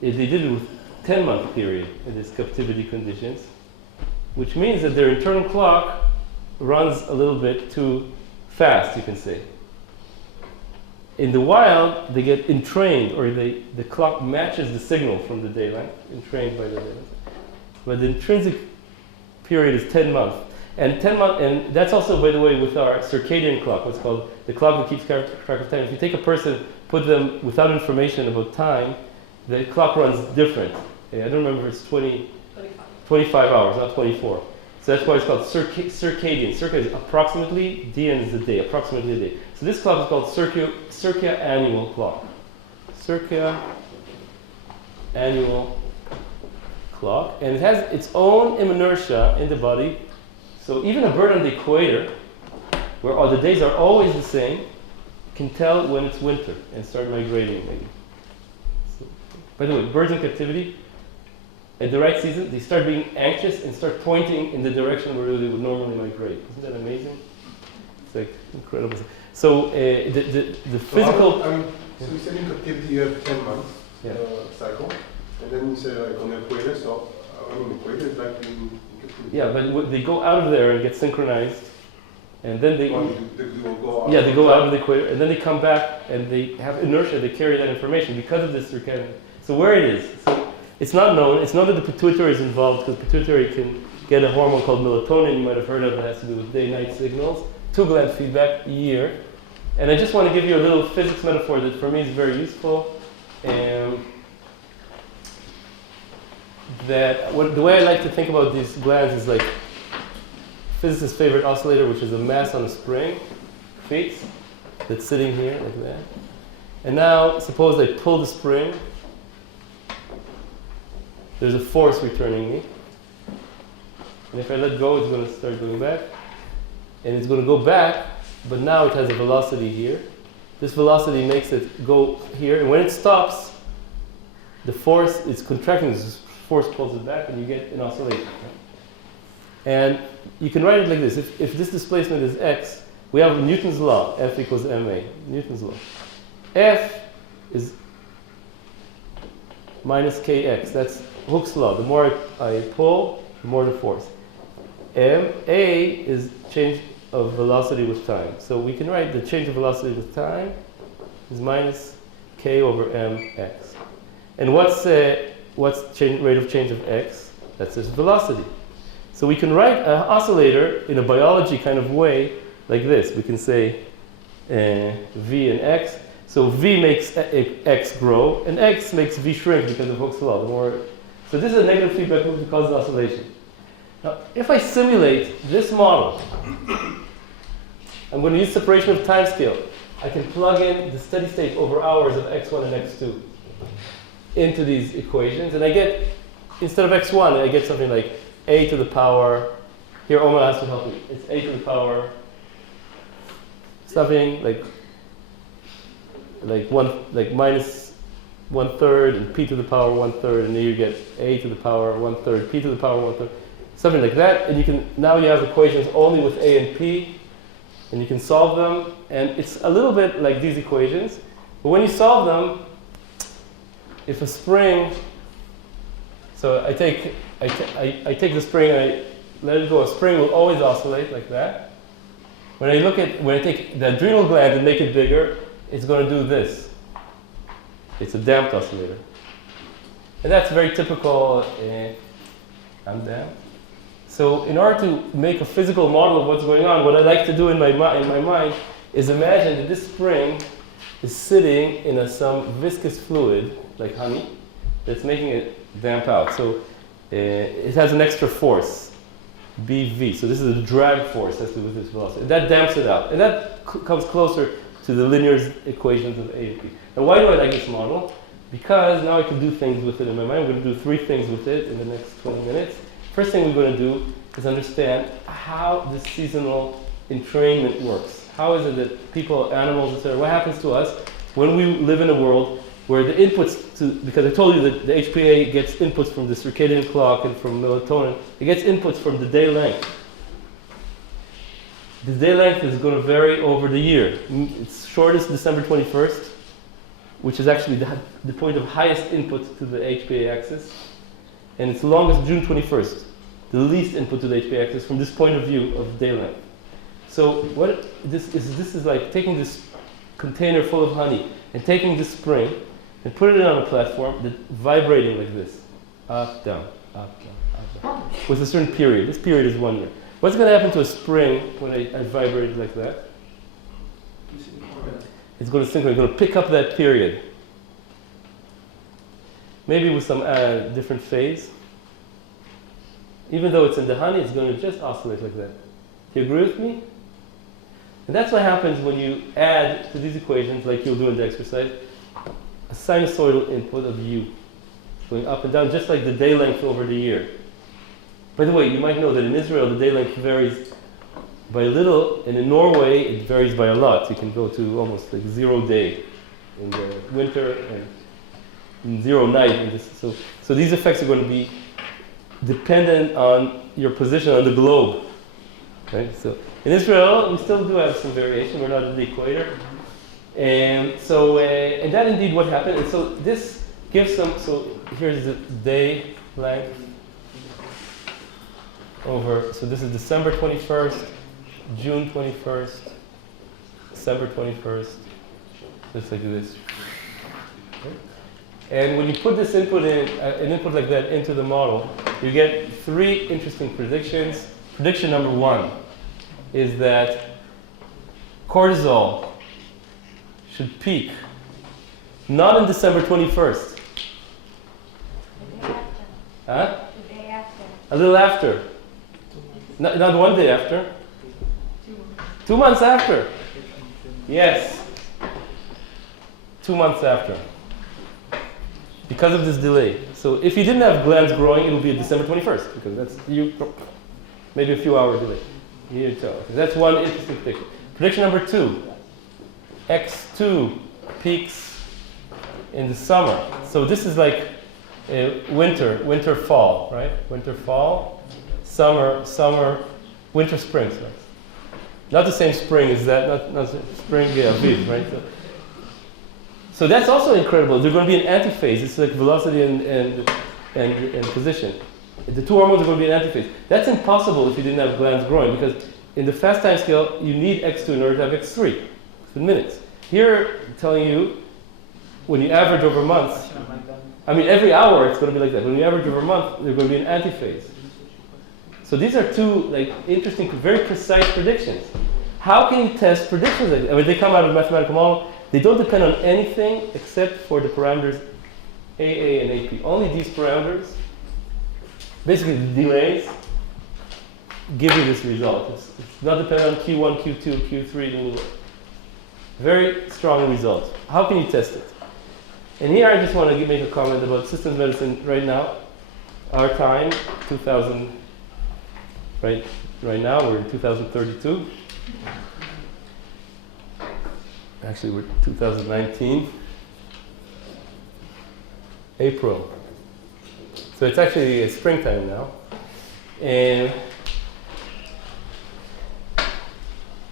they did it with 10-month period in these captivity conditions, which means that their internal clock runs a little bit too fast, you can say. In the wild, they get entrained, or the clock matches the signal from the day length, entrained by the day length. But the intrinsic period is 10 months. And 10 months, and that's also, by the way, with our circadian clock, what's called the clock that keeps track of time. If you take a person, put them without information about time, the clock runs different. I don't remember if it's 25 hours, not 24. So that's why it's called circadian. Circa is approximately, DN is the day, approximately a day. So this clock is called circa-annual clock. Circa-annual clock. And it has its own inertia in the body. So even a bird on the equator, where all the days are always the same, can tell when it's winter and start migrating maybe. So, by the way, birds in captivity, at the right season, they start being anxious and start pointing in the direction where they would normally migrate. Isn't that amazing? It's like incredible. So the physical... So you said in captivity you have 10 months cycle, and then you say like on the equator, so the equator is like in captivity. Yeah, but they go out of there and get synchronized, and then they... They go out. Yeah, they go out of the equator, and then they come back, and they have inertia, they carry that information because of this circadian. So where it is, so it's not known. It's known that the pituitary is involved, because pituitary can get a hormone called melatonin, you might have heard of, that has to do with day-night signals. Two-gland feedback, year. And I just want to give you a little physics metaphor that for me is very useful. The way I like to think about these glands is like physicist's favorite oscillator, which is a mass on a spring, fixed, that's sitting here like that. And now, suppose I pull the spring. There's a force returning me. And if I let go, it's going to start going back. And it's going to go back, but now it has a velocity here. This velocity makes it go here. And when it stops, the force is contracting. This force pulls it back, and you get an oscillation. And you can write it like this. If this displacement is x, we have Newton's law, F equals ma. Newton's law. F is minus kx. That's Hooke's law. The more I pull, the more the force. Ma is change of velocity with time. So we can write the change of velocity with time is minus k over mx. And what's rate of change of x? That's its velocity. So we can write an oscillator in a biology kind of way like this. We can say v and x. So v makes x grow, and x makes v shrink because of Hooke's law. So this is a negative feedback loop that causes oscillation. Now, if I simulate this model, I'm going to use separation of timescale. I can plug in the steady state over hours of x1 and x2 into these equations, and I get, instead of x1, I get something like a to the power, here Omar has to help me, it's a to the power, something like minus 1/3 and p to the power 1/3, and then you get a to the power 1/3, p to the power 1/3, something like that. And you can, now you have equations only with a and p, and you can solve them. And it's a little bit like these equations, but when you solve them, if a spring, so I take the spring and I let it go, a spring will always oscillate like that. When I take the adrenal gland and make it bigger, it's going to do this. It's a damped oscillator. And that's very typical. I'm damped. So in order to make a physical model of what's going on, what I like to do in my mind is imagine that this spring is sitting in some viscous fluid, like honey, that's making it damp out. So it has an extra force, BV. So this is a drag force that's with this velocity. That damps it out. And that comes closer to the linear equations of A and P. And why do I like this model? Because now I can do things with it in my mind. I'm going to do 3 things with it in the next 20 minutes. First thing we're going to do is understand how the seasonal entrainment works. How is it that people, animals, etc., what happens to us when we live in a world where the inputs to, because I told you that the HPA gets inputs from the circadian clock and from melatonin, it gets inputs from the day length. The day length is going to vary over the year. It's shortest December 21st, which is actually the point of highest input to the HPA axis. And it's longest June 21st, the least input to the HPA axis from this point of view of day length. So what this is like taking this container full of honey and taking this spring and putting it on a platform that's vibrating like this, up, down, up, down, up, down, with a certain period. This period is 1 year. What's going to happen to a spring when I vibrate it like that? It's going to synchronize. It's going to pick up that period. Maybe with some different phase. Even though it's in the honey, it's going to just oscillate like that. Do you agree with me? And that's what happens when you add to these equations, like you'll do in the exercise, a sinusoidal input of u, going up and down, just like the day length over the year. By the way, you might know that in Israel, the day length varies by a little, and in Norway, it varies by a lot. You can go to almost like 0 day in the winter and 0 night. In this. So these effects are going to be dependent on your position on the globe. Right? So in Israel, we still do have some variation. We're not at the equator. And so, and that indeed what happened. And so this gives some, so here's the day length over, so this is December 21st, June 21st, December 21st, just like this. Okay. And when you put this input in, an input like that into the model, you get 3 interesting predictions. Prediction number 1 is that cortisol should peak not on December 21st. The day after. Huh? The day after. A little after. Not 1 day after. 2 months after. Yes. 2 months after. Because of this delay. So if you didn't have glands growing, it would be December 21st. Because that's maybe a few hour delay. You need to tell. That's one interesting prediction. Prediction number 2. X2 peaks in the summer. So this is like winter, fall, right? Winter, fall, summer, winter, spring. Sorry. Not the same spring as that, not spring, Aviv, right? So that's also incredible. There's going to be an antiphase. It's like velocity and position. The 2 hormones are going to be an antiphase. That's impossible if you didn't have glands growing, because in the fast time scale, you need X2 in order to have X3 in minutes. Here, I'm telling you, when you average over months, I mean, every hour it's going to be like that. When you average over a month, there's going to be an antiphase. So these are 2 interesting, very precise predictions. How can you test predictions like that? I mean, they come out of a mathematical model. They don't depend on anything except for the parameters AA and AP. Only these parameters, basically the delays, give you this result. It's not dependent on Q1, Q2, Q3. Very strong result. How can you test it? And here I just want to make a comment about systems medicine right now. Our time, 2000, right now we're in 2032. Actually, we're 2019. April. So it's actually springtime now. And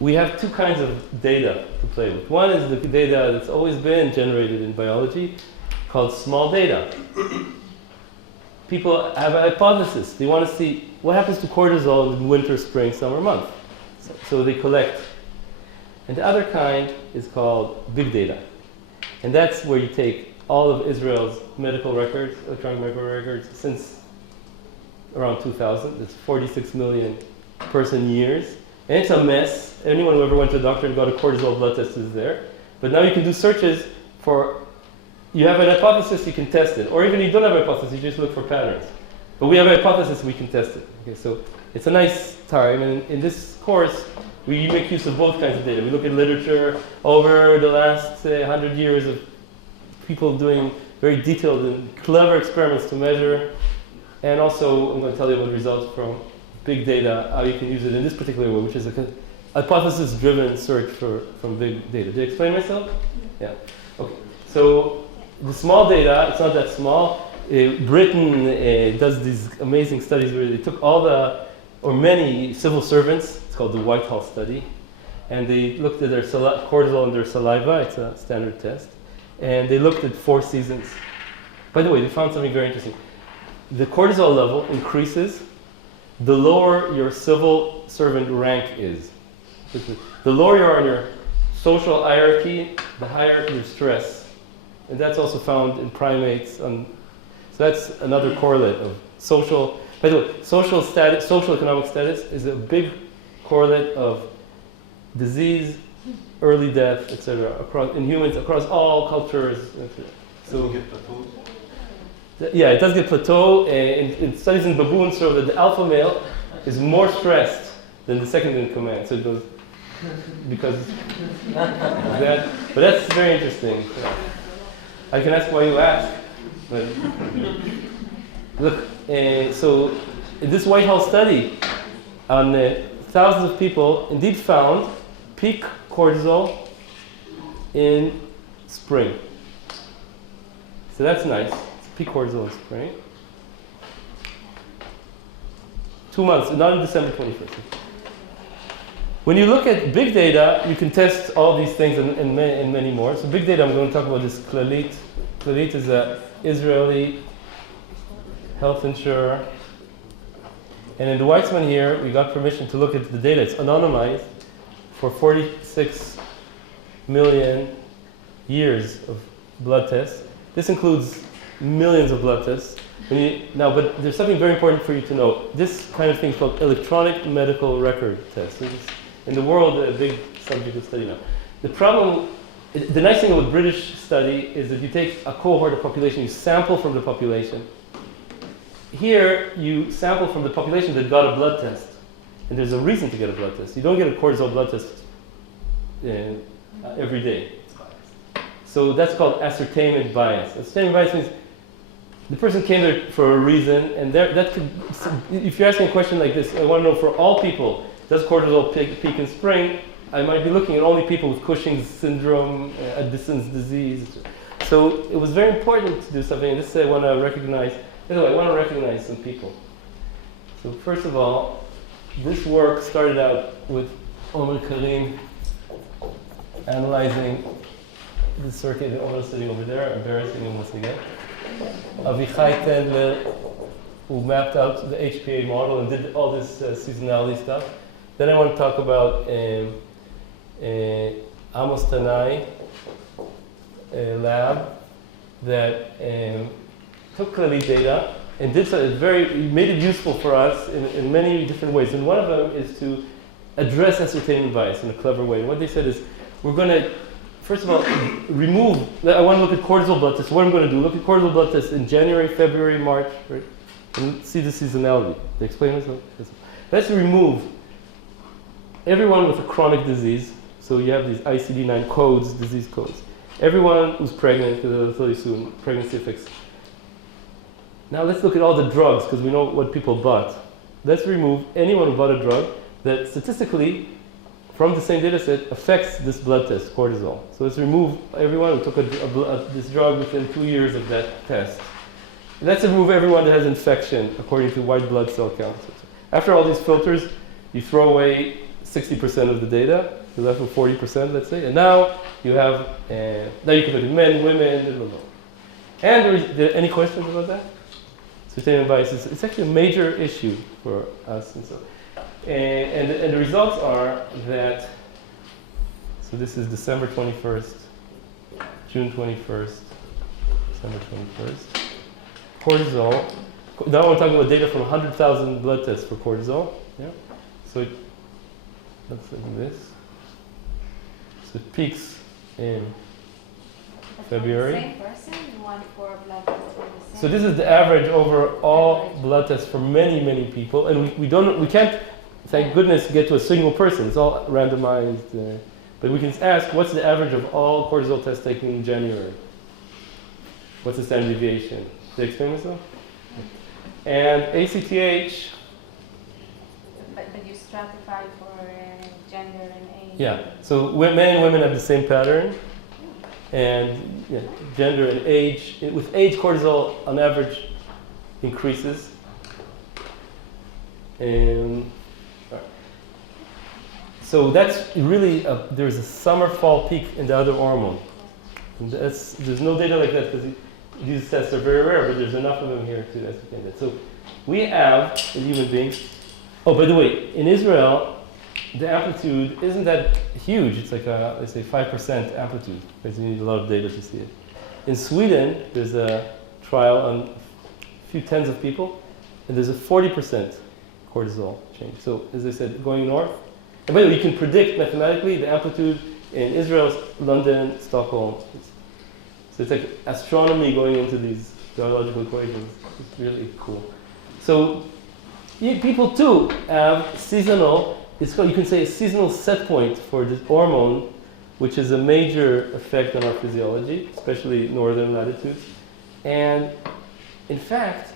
we have two kinds of data to play with. One is the data that's always been generated in biology, called small data. People have a hypothesis. They want to see what happens to cortisol in winter, spring, summer month. So they collect. And the other kind is called big data. And that's where you take all of Israel's medical records, electronic medical records, since around 2000. It's 46 million person years. And it's a mess. Anyone who ever went to a doctor and got a cortisol blood test is there. But now you can do searches for, you have an hypothesis, you can test it. Or even you don't have a hypothesis, you just look for patterns. But we have a hypothesis, we can test it. Okay, so it's a nice time. And in this course, we make use of both kinds of data. We look at literature over the last 100 years of people doing very detailed and clever experiments to measure. And also, I'm going to tell you about results from big data, how you can use it in this particular way, which is a hypothesis-driven search from big data. Did I explain myself? Yeah. Okay. So the small data, it's not that small. Britain does these amazing studies where they took many civil servants. It's called the Whitehall study, and they looked at their cortisol in their saliva. It's a standard test, and they looked at 4 seasons. By the way, they found something very interesting. The cortisol level increases the lower your civil servant rank is. The lower you are in your social hierarchy, the higher your stress. And that's also found in primates. So that's another correlate of social. By the way, social economic status is a big correlate of disease, early death, etc. in humans across all cultures. So you get plateaus. Yeah, it does get plateau. In studies in baboons show that the alpha male is more stressed than the second in command. So it goes because of that. But that's very interesting. I can ask why you ask. But look, so in this Whitehall study on thousands of people, indeed found peak cortisol in spring. So that's nice. Peak cortisol in spring. 2 months, not in December 21st. When you look at big data, you can test all these things and many more. So big data, I'm going to talk about this Clalit. Clalit is an Israeli health insurer. And in the Weizmann here, we got permission to look at the data. It's anonymized for 46 million years of blood tests. This includes millions of blood tests. But there's something very important for you to know. This kind of thing is called electronic medical record test. This is, in the world, a big subject of study now. The nice thing about British study is that you take a cohort of population, you sample from the population. Here, you sample from the population that got a blood test. And there's a reason to get a blood test. You don't get a cortisol blood test every day. So that's called ascertainment bias. Ascertainment bias means the person came there for a reason, and if you're asking a question like this, I want to know for all people, does cortisol peak in spring? I might be looking at only people with Cushing's syndrome, Addison's disease. So it was very important to do something, and this I want to recognize. By the way, I want to recognize some people. So first of all, this work started out with Omer Karim analyzing the circuit, Omer sitting over there, embarrassing him once again. Avichai Tendler, who mapped out the HPA model and did all this seasonality stuff. Then I want to talk about Amos Tanai lab that took Clalit data and did made it useful for us in many different ways. And one of them is to address ascertainment bias in a clever way. And what they said is, we're going to, first of all, I want to look at cortisol blood tests. What I'm going to do, look at cortisol blood tests in January, February, March, right? and see the seasonality. They explain this. Let's remove everyone with a chronic disease. So you have these ICD-9 codes, disease codes. Everyone who's pregnant, because I'll tell you soon, pregnancy affects. Now let's look at all the drugs, because we know what people bought. Let's remove anyone who bought a drug that statistically, from the same data set, affects this blood test, cortisol. So let's remove everyone who took this drug within 2 years of that test. Let's remove everyone that has infection according to white blood cell count. After all these filters, you throw away 60% of the data. You're left with 40%, let's say. And now you have, now you can look at men, women, blah, blah, blah. And any questions about that? Circadian bias is it's actually a major issue for us. And so, and the results are that, so this is December 21st, June 21st, December 21st. Cortisol. Now we're talking about data from 100,000 blood tests for cortisol. Yeah. So it looks like this. So it peaks in February. Same person, one for blood test for the same. So this is the average over all blood tests for many, many people, and we can't, thank goodness, get to a single person. It's all randomized, but we can ask, what's the average of all cortisol tests taken in January? What's the standard deviation? Did I explain myself? And ACTH. But you stratify for gender and age. Yeah. So men and women have the same pattern, and yeah, gender and age. With age, cortisol on average increases. And so that's really there's a summer-fall peak in the other hormone. And there's no data like that because these tests are very rare, but there's enough of them here to ascertain that. So we have in human beings. Oh, by the way, in Israel, the amplitude isn't that huge. It's like let's say 5% amplitude, because you need a lot of data to see it. In Sweden, there's a trial on a few tens of people, and there's a 40% cortisol change. So as I said, going north. And by the way, you can predict mathematically the amplitude in Israel, London, Stockholm. So it's like astronomy going into these biological equations. It's really cool. So people too have seasonal, it's called, you can say, a seasonal set point for this hormone, which is a major effect on our physiology, especially northern latitudes. And in fact,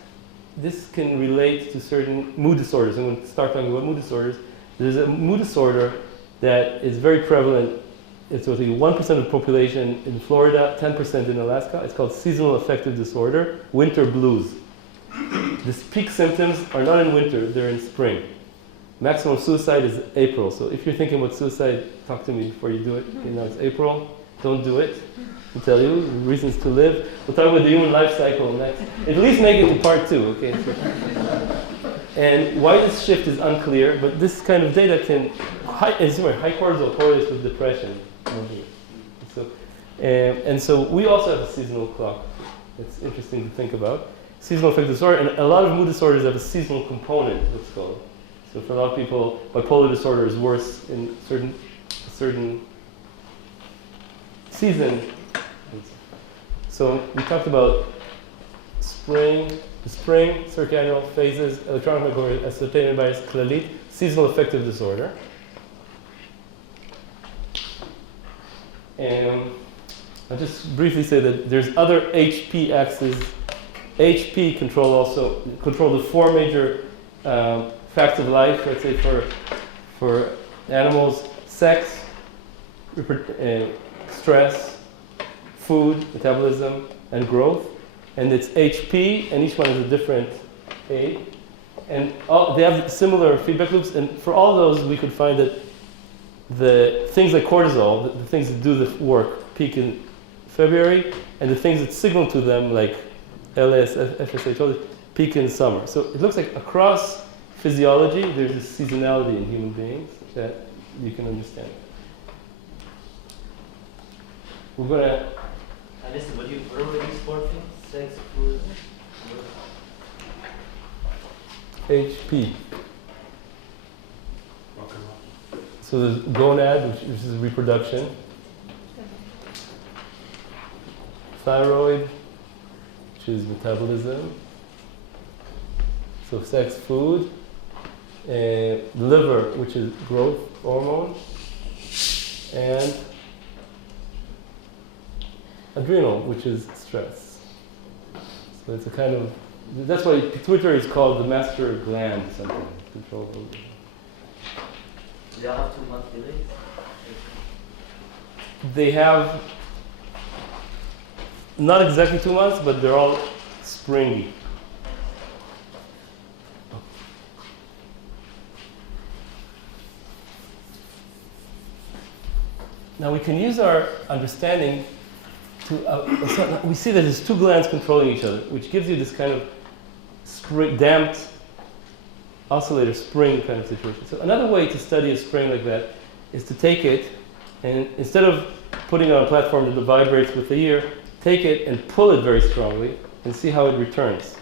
this can relate to certain mood disorders. And when we start talking about mood disorders, there's a mood disorder that is very prevalent. It's 1% of the population in Florida, 10% in Alaska. It's called seasonal affective disorder, winter blues. These peak symptoms are not in winter, they're in spring. Maximum suicide is April. So if you're thinking about suicide, talk to me before you do it. Okay, now it's April, don't do it. I'll tell you, reasons to live. We'll talk about the human life cycle next. At least make it to part 2, okay? And why this shift is unclear, but this kind of data can, high cortisol correlates with depression. So, and so we also have a seasonal clock. It's interesting to think about. Seasonal affective disorder, and a lot of mood disorders have a seasonal component, what's called. So for a lot of people, bipolar disorder is worse in certain season. So we talked about the spring, circadian phases, electronic circadian bias, klalit, seasonal affective disorder. And I'll just briefly say that there's other HP axes. HP control the 4 major facts of life. Let's say for animals: sex, stress, food, metabolism, and growth. And it's HP, and each one has a different A. And they have similar feedback loops. And for all those, we could find that the things like cortisol, the things that do the work, peak in February, and the things that signal to them, like LS, FSH, all this, peak in summer. So it looks like across physiology, there's a seasonality in human beings that you can understand. We're going to... Listen, what were these 4 things? Sex, food, HP. So there's gonad, which is reproduction. Thyroid, which is metabolism. So sex, food, liver, which is growth hormone, and adrenal, which is stress. So it's a kind of, that's why pituitary is called the master gland, something, control. They all have 2 months delays? They have not exactly 2 months, but they're all springy. Now we can use our understanding to, we see that there's 2 glands controlling each other, which gives you this kind of damped oscillator spring kind of situation. So another way to study a spring like that is to take it, and instead of putting it on a platform that vibrates with the ear, take it and pull it very strongly and see how it returns.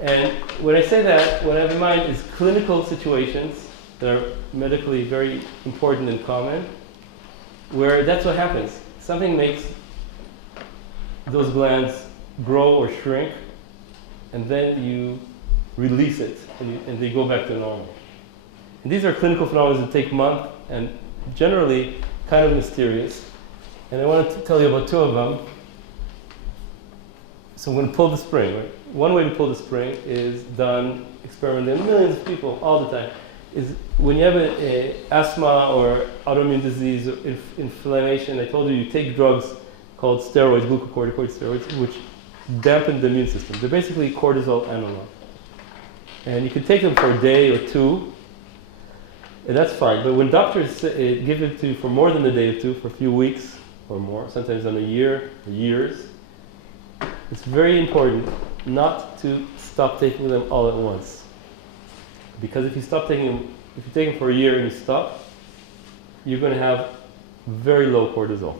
And when I say that, what I have in mind is clinical situations that are medically very important and common, where that's what happens. Something makes those glands grow or shrink, and then you release it, and they go back to normal. And these are clinical phenomena that take months and generally kind of mysterious. And I wanted to tell you about 2 of them. So I'm going to pull the spring. Right? One way to pull the spring is done experimentally on millions of people all the time. Is when you have a asthma or autoimmune disease or inflammation, I told you take drugs called steroids, glucocorticoid steroids, which dampen the immune system. They're basically cortisol analog. And you can take them for a day or 2, and that's fine. But when doctors give it to you for more than a day or 2, for a few weeks or more, sometimes on a year or years, it's very important not to stop taking them all at once. Because if you stop taking them, if you take them for a year and you stop, you're going to have very low cortisol.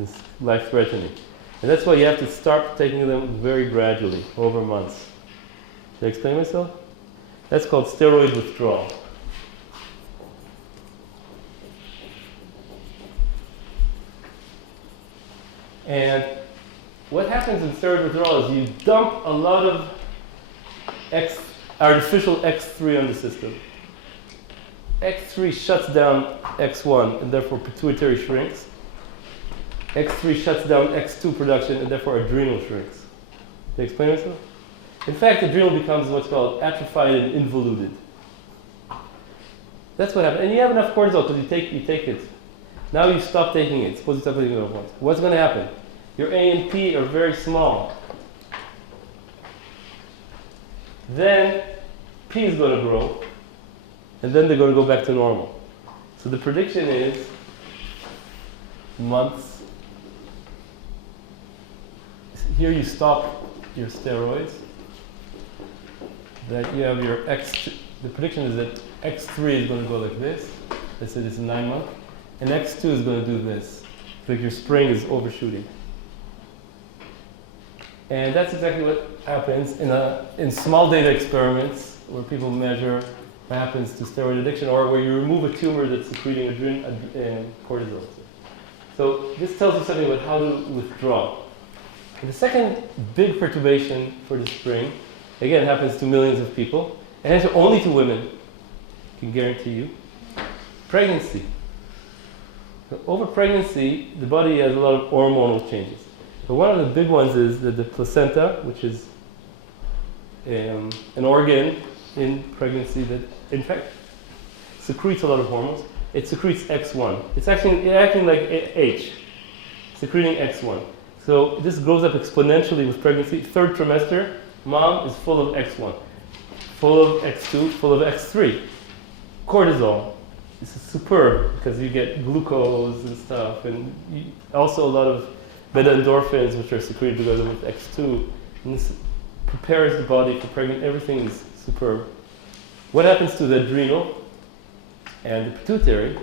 It's life-threatening. And that's why you have to start taking them very gradually, over months. Did I explain myself? That's called steroid withdrawal. And what happens in steroid withdrawal is you dump a lot of artificial X3 on the system. X3 shuts down X1, and therefore pituitary shrinks. X3 shuts down X2 production, and therefore adrenal shrinks. Did I explain myself? In fact, adrenal becomes what's called atrophied and involuted. That's what happens. And you have enough cortisol because you take it. Now you stop taking it. Suppose you stop taking it at once. What's going to happen? Your A and P are very small. Then P is going to grow, and then they're going to go back to normal. So the prediction is months. Here you stop your steroids. That you have your X. The prediction is that X3 is going to go like this. Let's say this is 9 months, and X2 is going to do this. Like your spring is overshooting. And that's exactly what happens in small data experiments where people measure what happens to steroid addiction, or where you remove a tumor that's secreting cortisol. So this tells you something about how to withdraw. And the second big perturbation for the spring, again, happens to millions of people, and it's only to women, I can guarantee you. Pregnancy. So over pregnancy, the body has a lot of hormonal changes. But one of the big ones is that the placenta, which is an organ in pregnancy that, in fact, secretes a lot of hormones. It secretes X1. It's actually acting like H, secreting X1. So this grows up exponentially with pregnancy. 3rd trimester, mom is full of X1, full of X2, full of X3. Cortisol. This is superb because you get glucose and stuff, and also a lot of beta endorphins, which are secreted together with X2. And this prepares the body for pregnancy. Everything is superb. What happens to the adrenal and the pituitary?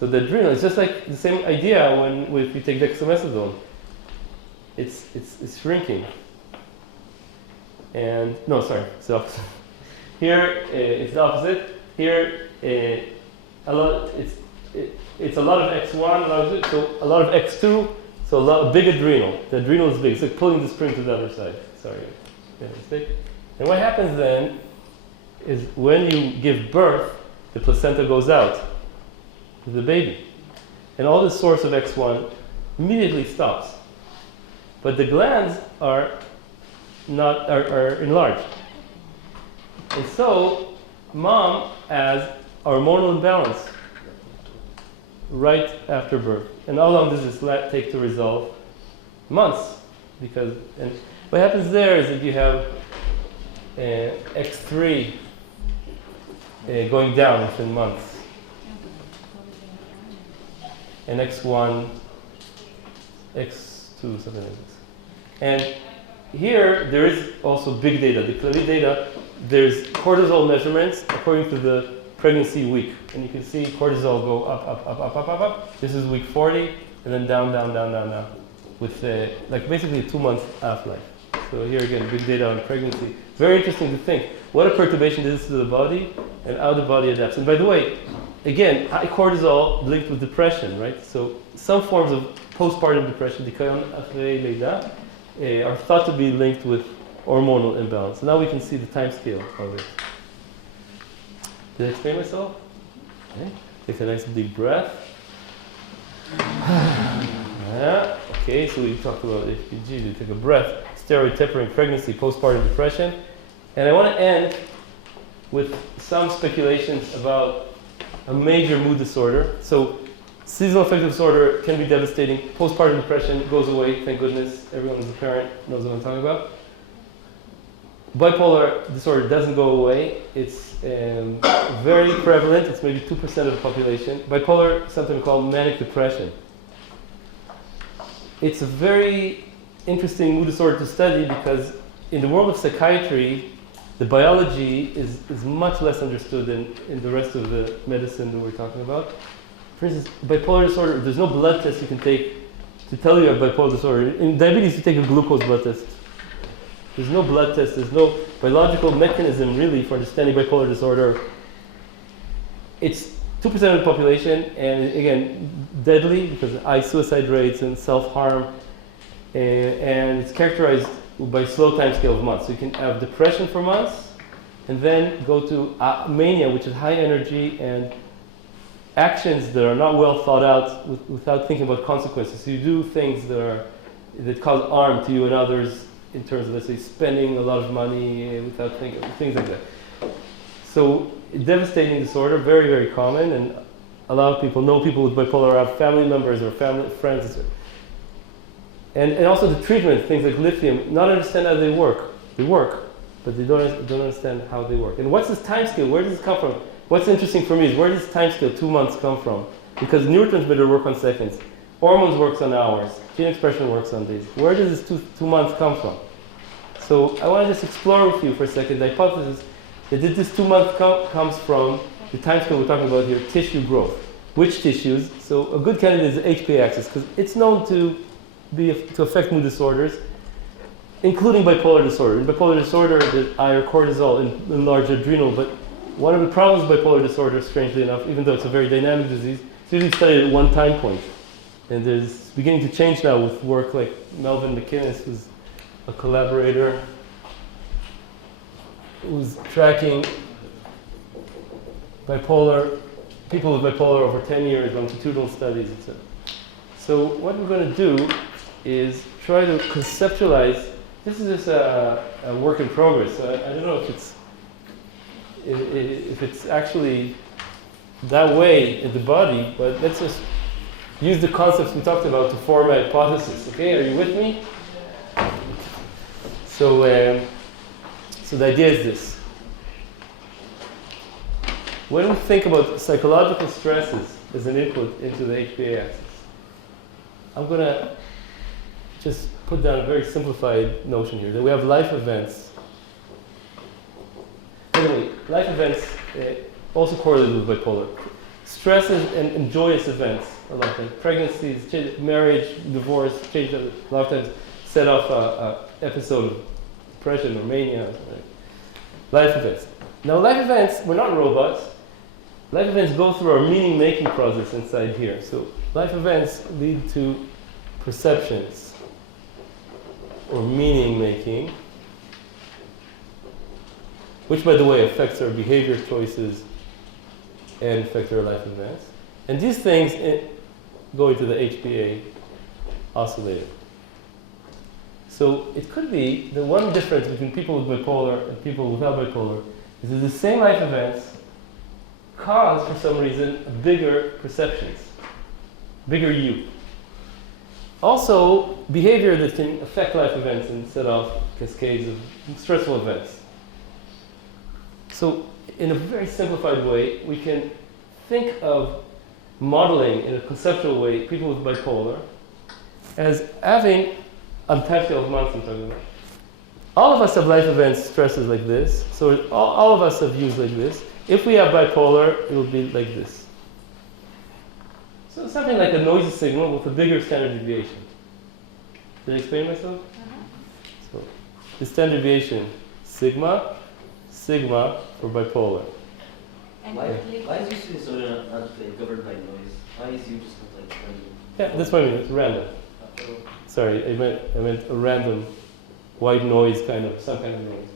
So the adrenal is just like the same idea if you take dexamethasone. It's shrinking. And no, sorry, it's the opposite. Here it's the opposite. Here it's a lot of X1, so a lot of X2. So a big adrenal. The adrenal is big. It's like pulling the spring to the other side. sorry, made a mistake. And what happens then is when you give birth, the placenta goes out to the baby. And all the source of X1 immediately stops. But the glands are enlarged. And so mom has hormonal imbalance right after birth. And how long does this take to resolve? Months. And what happens there is that you have X3 going down within months. And X1, X2, something like this. And here, there is also big data. The clearly data, there's cortisol measurements according to the pregnancy week. And you can see cortisol go up. This is week 40, and then down, with like basically a 2-month half-life. So here again, big data on pregnancy. Very interesting to think what a perturbation this is to the body and how the body adapts. And by the way, again, high cortisol linked with depression, right? So some forms of postpartum depression, are thought to be linked with hormonal imbalance. So now we can see the time scale of it. Did I explain myself? Okay. Take a nice deep breath. Yeah. Okay, so we talked about HPG. You take a breath. Steroid tapering pregnancy, postpartum depression. And I want to end with some speculations about a major mood disorder. So seasonal affective disorder can be devastating. Postpartum depression goes away, thank goodness. Everyone who's a parent knows what I'm talking about. Bipolar disorder doesn't go away. It's very prevalent. It's maybe 2% of the population. Bipolar is something called manic depression. It's a very interesting mood disorder to study because in the world of psychiatry, the biology is much less understood than in the rest of the medicine that we're talking about. For instance, bipolar disorder, there's no blood test you can take to tell you you have bipolar disorder. In diabetes, you take a glucose blood test. There's no blood test, there's no biological mechanism really for understanding bipolar disorder. It's 2% of the population, and again, deadly because of high suicide rates and self-harm, and it's characterized by slow time scale of months. So you can have depression for months, and then go to mania, which is high energy and actions that are not well thought out without thinking about consequences. So you do things that cause harm to you and others in terms of, let's say, spending a lot of money without thinking, things like that. So devastating disorder, very, very common, and a lot of people know people with bipolar, have family members or family friends. And also the treatment, things like lithium, not understand how they work. They work, but they don't understand how they work. And what's this time scale? Where does this come from? What's interesting for me is where does this time scale, 2 months, come from? Because neurotransmitter work on seconds, hormones works on hours, gene expression works on days. Where does this two months come from? So I want to just explore with you for a second the hypothesis that this 2 months comes from the time scale we're talking about here, tissue growth. Which tissues? So a good candidate is the HPA axis because it's known to affect mood disorders, including bipolar disorder. In bipolar disorder, there's higher cortisol and large adrenal, but one of the problems with bipolar disorder, strangely enough, even though it's a very dynamic disease, it's usually studied at one time point. And there's beginning to change now with work like Melvin McInnes, who's a collaborator, who's tracking people with bipolar over 10 years, longitudinal studies, etc. So what we're going to do is try to conceptualize. This is just a work in progress. I don't know if it's actually that way in the body, but let's just use the concepts we talked about to form a hypothesis. Okay, are you with me? So the idea is this. When we think about psychological stresses as an input into the HPA axis, I'm going to just put down a very simplified notion here, that we have life events. Anyway, life events also correlated with bipolar. Stresses and joyous events, a lot of times. Pregnancies, marriage, divorce, change, a lot of times set off an episode of depression or mania. Right? Life events. Now life events, we're not robots. Life events go through our meaning-making process inside here. So life events lead to perceptions or meaning-making. which, by the way, affects our behavior choices and affect our life events. And these things go into the HPA oscillator. So it could be the one difference between people with bipolar and people without bipolar is that the same life events cause, for some reason, bigger perceptions, bigger you. Also, behavior that can affect life events and set off cascades of stressful events. So, in a very simplified way, we can think of modeling in a conceptual way people with bipolar as having, on timescale of months I'm talking about, all of us have life events, stresses like this. So all of us have views like this. If we have bipolar, it will be like this. So something like a noisy signal with a bigger standard deviation. Did I explain myself? So the standard deviation, sigma for bipolar. And Why is usually so not like, governed by noise? Why is you just not like random? Yeah, that's what I mean. It's random. Sorry, I meant a random white noise kind of, some kind of noise.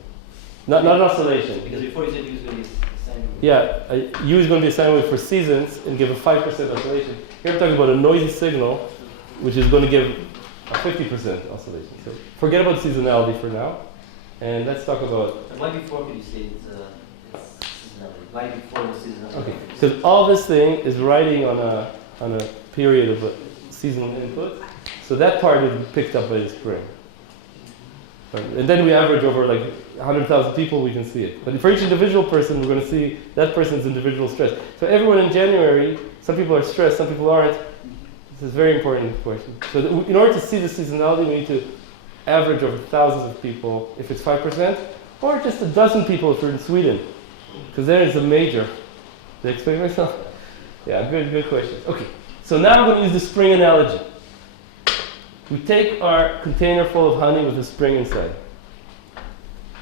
Not an oscillation. Because before you said you was going to be sine wave. Yeah, U is going to be a sine wave for seasons and give a 5% oscillation. Here I'm talking about a noisy signal, which is going to give a 50% oscillation. So forget about seasonality for now, and let's talk about. And why before could you say it's seasonality? Why before the seasonality? Okay, because all this thing is riding on a period of a seasonal input, so that part would be picked up by the spring. And then we average over like 100,000 people, we can see it. But for each individual person, we're going to see that person's individual stress. So everyone in January, some people are stressed, some people aren't. This is a very important question. So in order to see the seasonality, we need to average over thousands of people, if it's 5%, or just a dozen people if we're in Sweden. Because then it's a major. Did I explain myself? Yeah, good questions. Okay, so now I'm going to use the spring analogy. We take our container full of honey with a spring inside,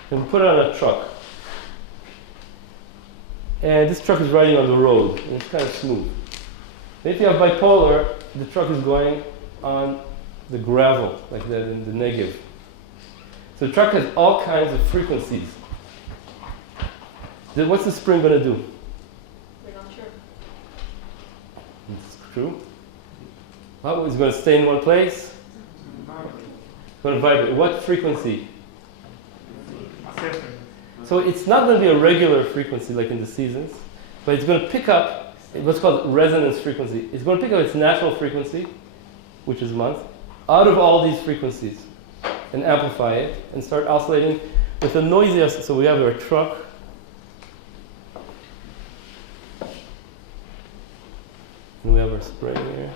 and we put it on a truck. And this truck is riding on the road, and it's kind of smooth. And if you have bipolar, the truck is going on the gravel, like that in the Negev. So the truck has all kinds of frequencies. Then what's the spring going to do? We're not sure. It's true. Well, it's going to stay in one place. It's going to vibrate. What frequency? So it's not going to be a regular frequency like in the seasons, but it's going to pick up what's called resonance frequency. It's going to pick up its natural frequency, which is month, out of all these frequencies and amplify it and start oscillating with a noisy. So we have our truck. And we have our spring here.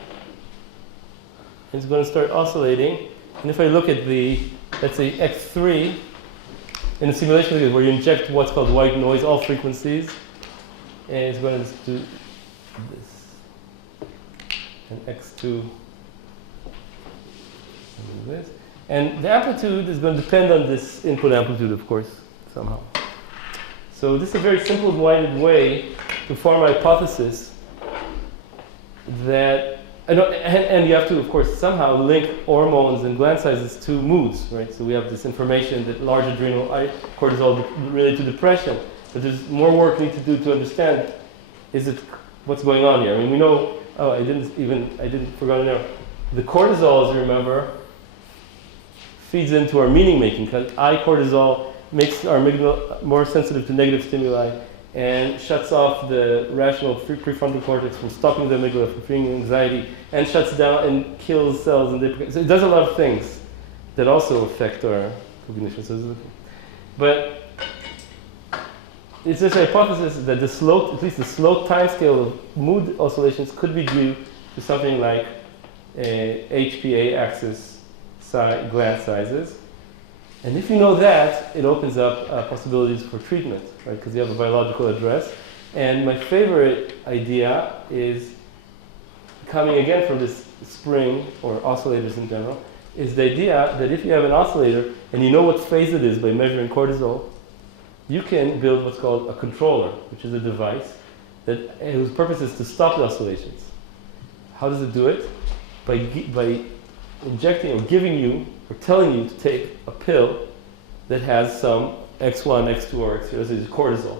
It's going to start oscillating. And if I look at the, let's say, X3, in a simulation like this, where you inject what's called white noise, all frequencies, and it's going to do this. And X2, and this. And the amplitude is going to depend on this input amplitude, of course, somehow. So this is a very simple-minded way to form a hypothesis that, and you have to, of course, somehow link hormones and gland sizes to moods, right? So we have this information that large adrenal cortisol related to depression. But there's more work we need to do to understand, is it, what's going on here? I mean, we know, I didn't forget to know. The cortisol, as you remember, feeds into our meaning making, because cortisol makes our amygdala more sensitive to negative stimuli and shuts off the rational prefrontal cortex from stopping the amygdala from feeling anxiety, and shuts down and kills cells. So it does a lot of things that also affect our cognition. But it's this hypothesis that the slow, at least the slow time scale of mood oscillations could be due to something like HPA axis gland sizes. And if you know that, it opens up possibilities for treatment, right? Because you have a biological address. And my favorite idea is coming again from this spring, or oscillators in general, is the idea that if you have an oscillator and you know what phase it is by measuring cortisol, you can build what's called a controller, which is a device whose purpose is to stop the oscillations. How does it do it? By injecting or giving you or telling you to take a pill that has some X1, X2, or X0, this is cortisol,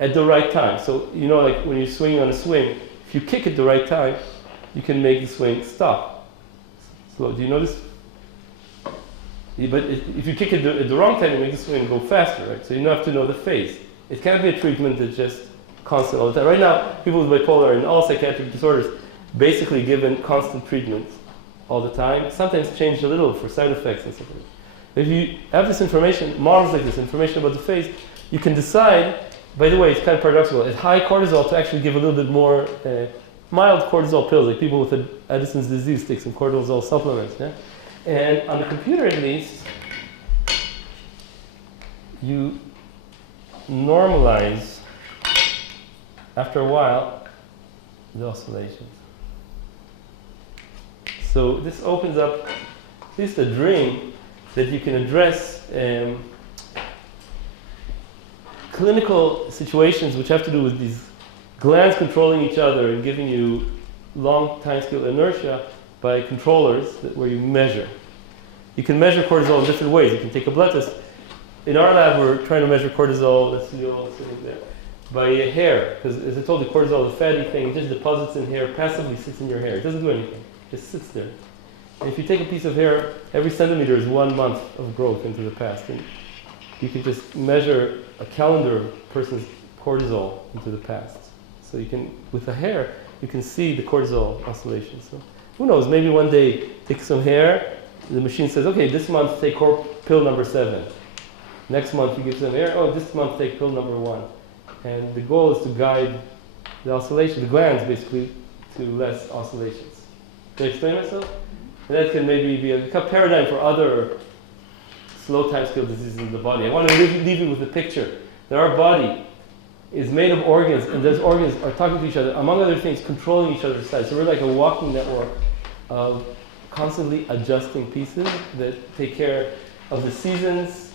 at the right time. So, you know, like when you're swinging on a swing, if you kick at the right time, you can make the swing stop. So, do you notice? But if you kick at the wrong time, you make the swing go faster, right? So you have to know the phase. It can't be a treatment that's just constant all the time. Right now, people with bipolar and all psychiatric disorders basically given constant treatment all the time, sometimes change a little for side effects and stuff like that. If you have this information, models like this, information about the phase, you can decide, by the way, it's kind of paradoxical, at high cortisol to actually give a little bit more mild cortisol pills, like people with Addison's disease take some cortisol supplements. Yeah? And on the computer at least, you normalize, after a while, the oscillations. So this opens up at least a dream that you can address clinical situations which have to do with these glands controlling each other and giving you long timescale inertia by controllers where you measure. You can measure cortisol in different ways. You can take a blood test. In our lab, we're trying to measure cortisol, let's see, all sitting there, by hair. Because as I told you, cortisol is a fatty thing. It just deposits in hair, passively sits in your hair. It doesn't do anything. It just sits there. And if you take a piece of hair, every centimeter is 1 month of growth into the past. And you can just measure a calendar of a person's cortisol into the past. So you can, with the hair, you can see the cortisol oscillations. So who knows, maybe one day take some hair, the machine says, okay, this month take pill number 7. Next month you give some hair, oh, this month take pill number 1. And the goal is to guide the oscillation, the glands basically, to less oscillations. Can I explain myself? And that can maybe be a paradigm for other slow timescale diseases in the body. I want to leave you with a picture that our body is made of organs, and those organs are talking to each other, among other things, controlling each other's size. So we're like a walking network of constantly adjusting pieces that take care of the seasons,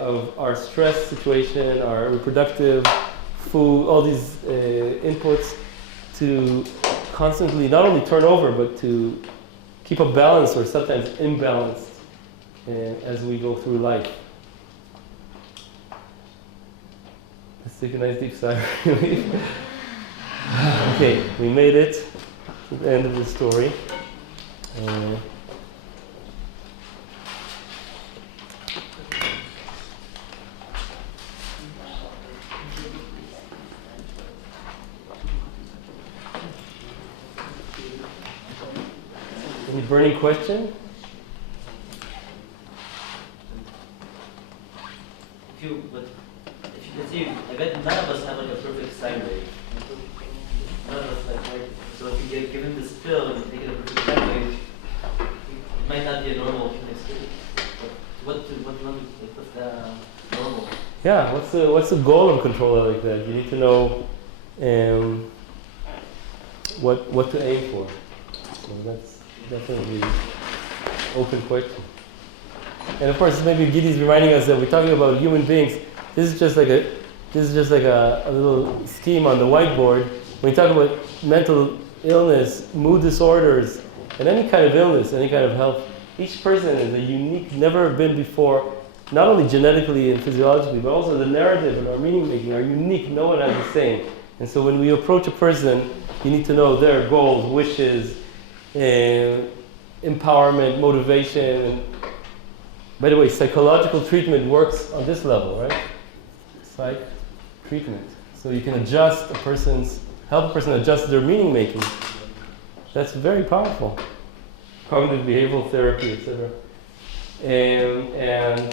of our stress situation, our reproductive, food, all these inputs to constantly not only turn over, but to keep a balance or sometimes imbalanced as we go through life. Let's take a nice deep sigh. Okay, we made it to the end of the story. Any burning question? Let's see, I bet none of us have like a perfect sine wave. None of us like, right? So if you get given this pill and you take it a perfect sine wave, it might not be a normal human experience. What's the normal? Yeah, what's the goal of a controller like that? You need to know what to aim for. So that's definitely an open question. And of course, maybe Gidi's reminding us that we're talking about human beings. This is just like a little scheme on the whiteboard. When you talk about mental illness, mood disorders, and any kind of illness, any kind of health, each person is a unique, never been before, not only genetically and physiologically, but also the narrative and our meaning making are unique. No one has the same. And so when we approach a person, you need to know their goals, wishes, empowerment, motivation. And by the way, psychological treatment works on this level, right? Psych treatment. So you can adjust help a person adjust their meaning making. That's very powerful. Cognitive behavioral therapy, etc. And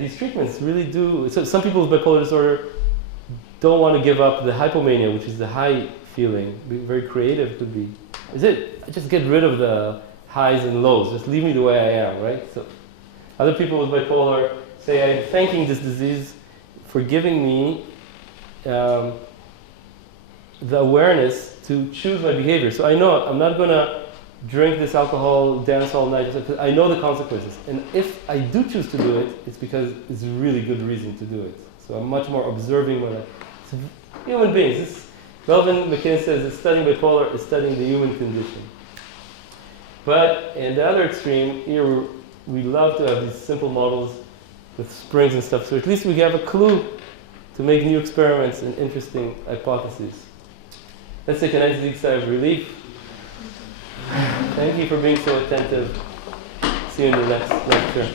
these treatments really do. So some people with bipolar disorder don't want to give up the hypomania, which is the high feeling. Be very creative could be. Just get rid of the highs and lows. Just leave me the way I am, right? So other people with bipolar say, I'm thanking this disease for giving me the awareness to choose my behavior. So I know I'm not going to drink this alcohol, dance all night, because I know the consequences. And if I do choose to do it, it's because it's a really good reason to do it. So I'm much more observing my life. So human beings. Melvin McKinnon says that studying bipolar is studying the human condition. But in the other extreme, here we love to have these simple models with springs and stuff. So at least we have a clue to make new experiments and interesting hypotheses. Let's take a nice deep sigh of relief. Thank you for being so attentive. See you in the next lecture.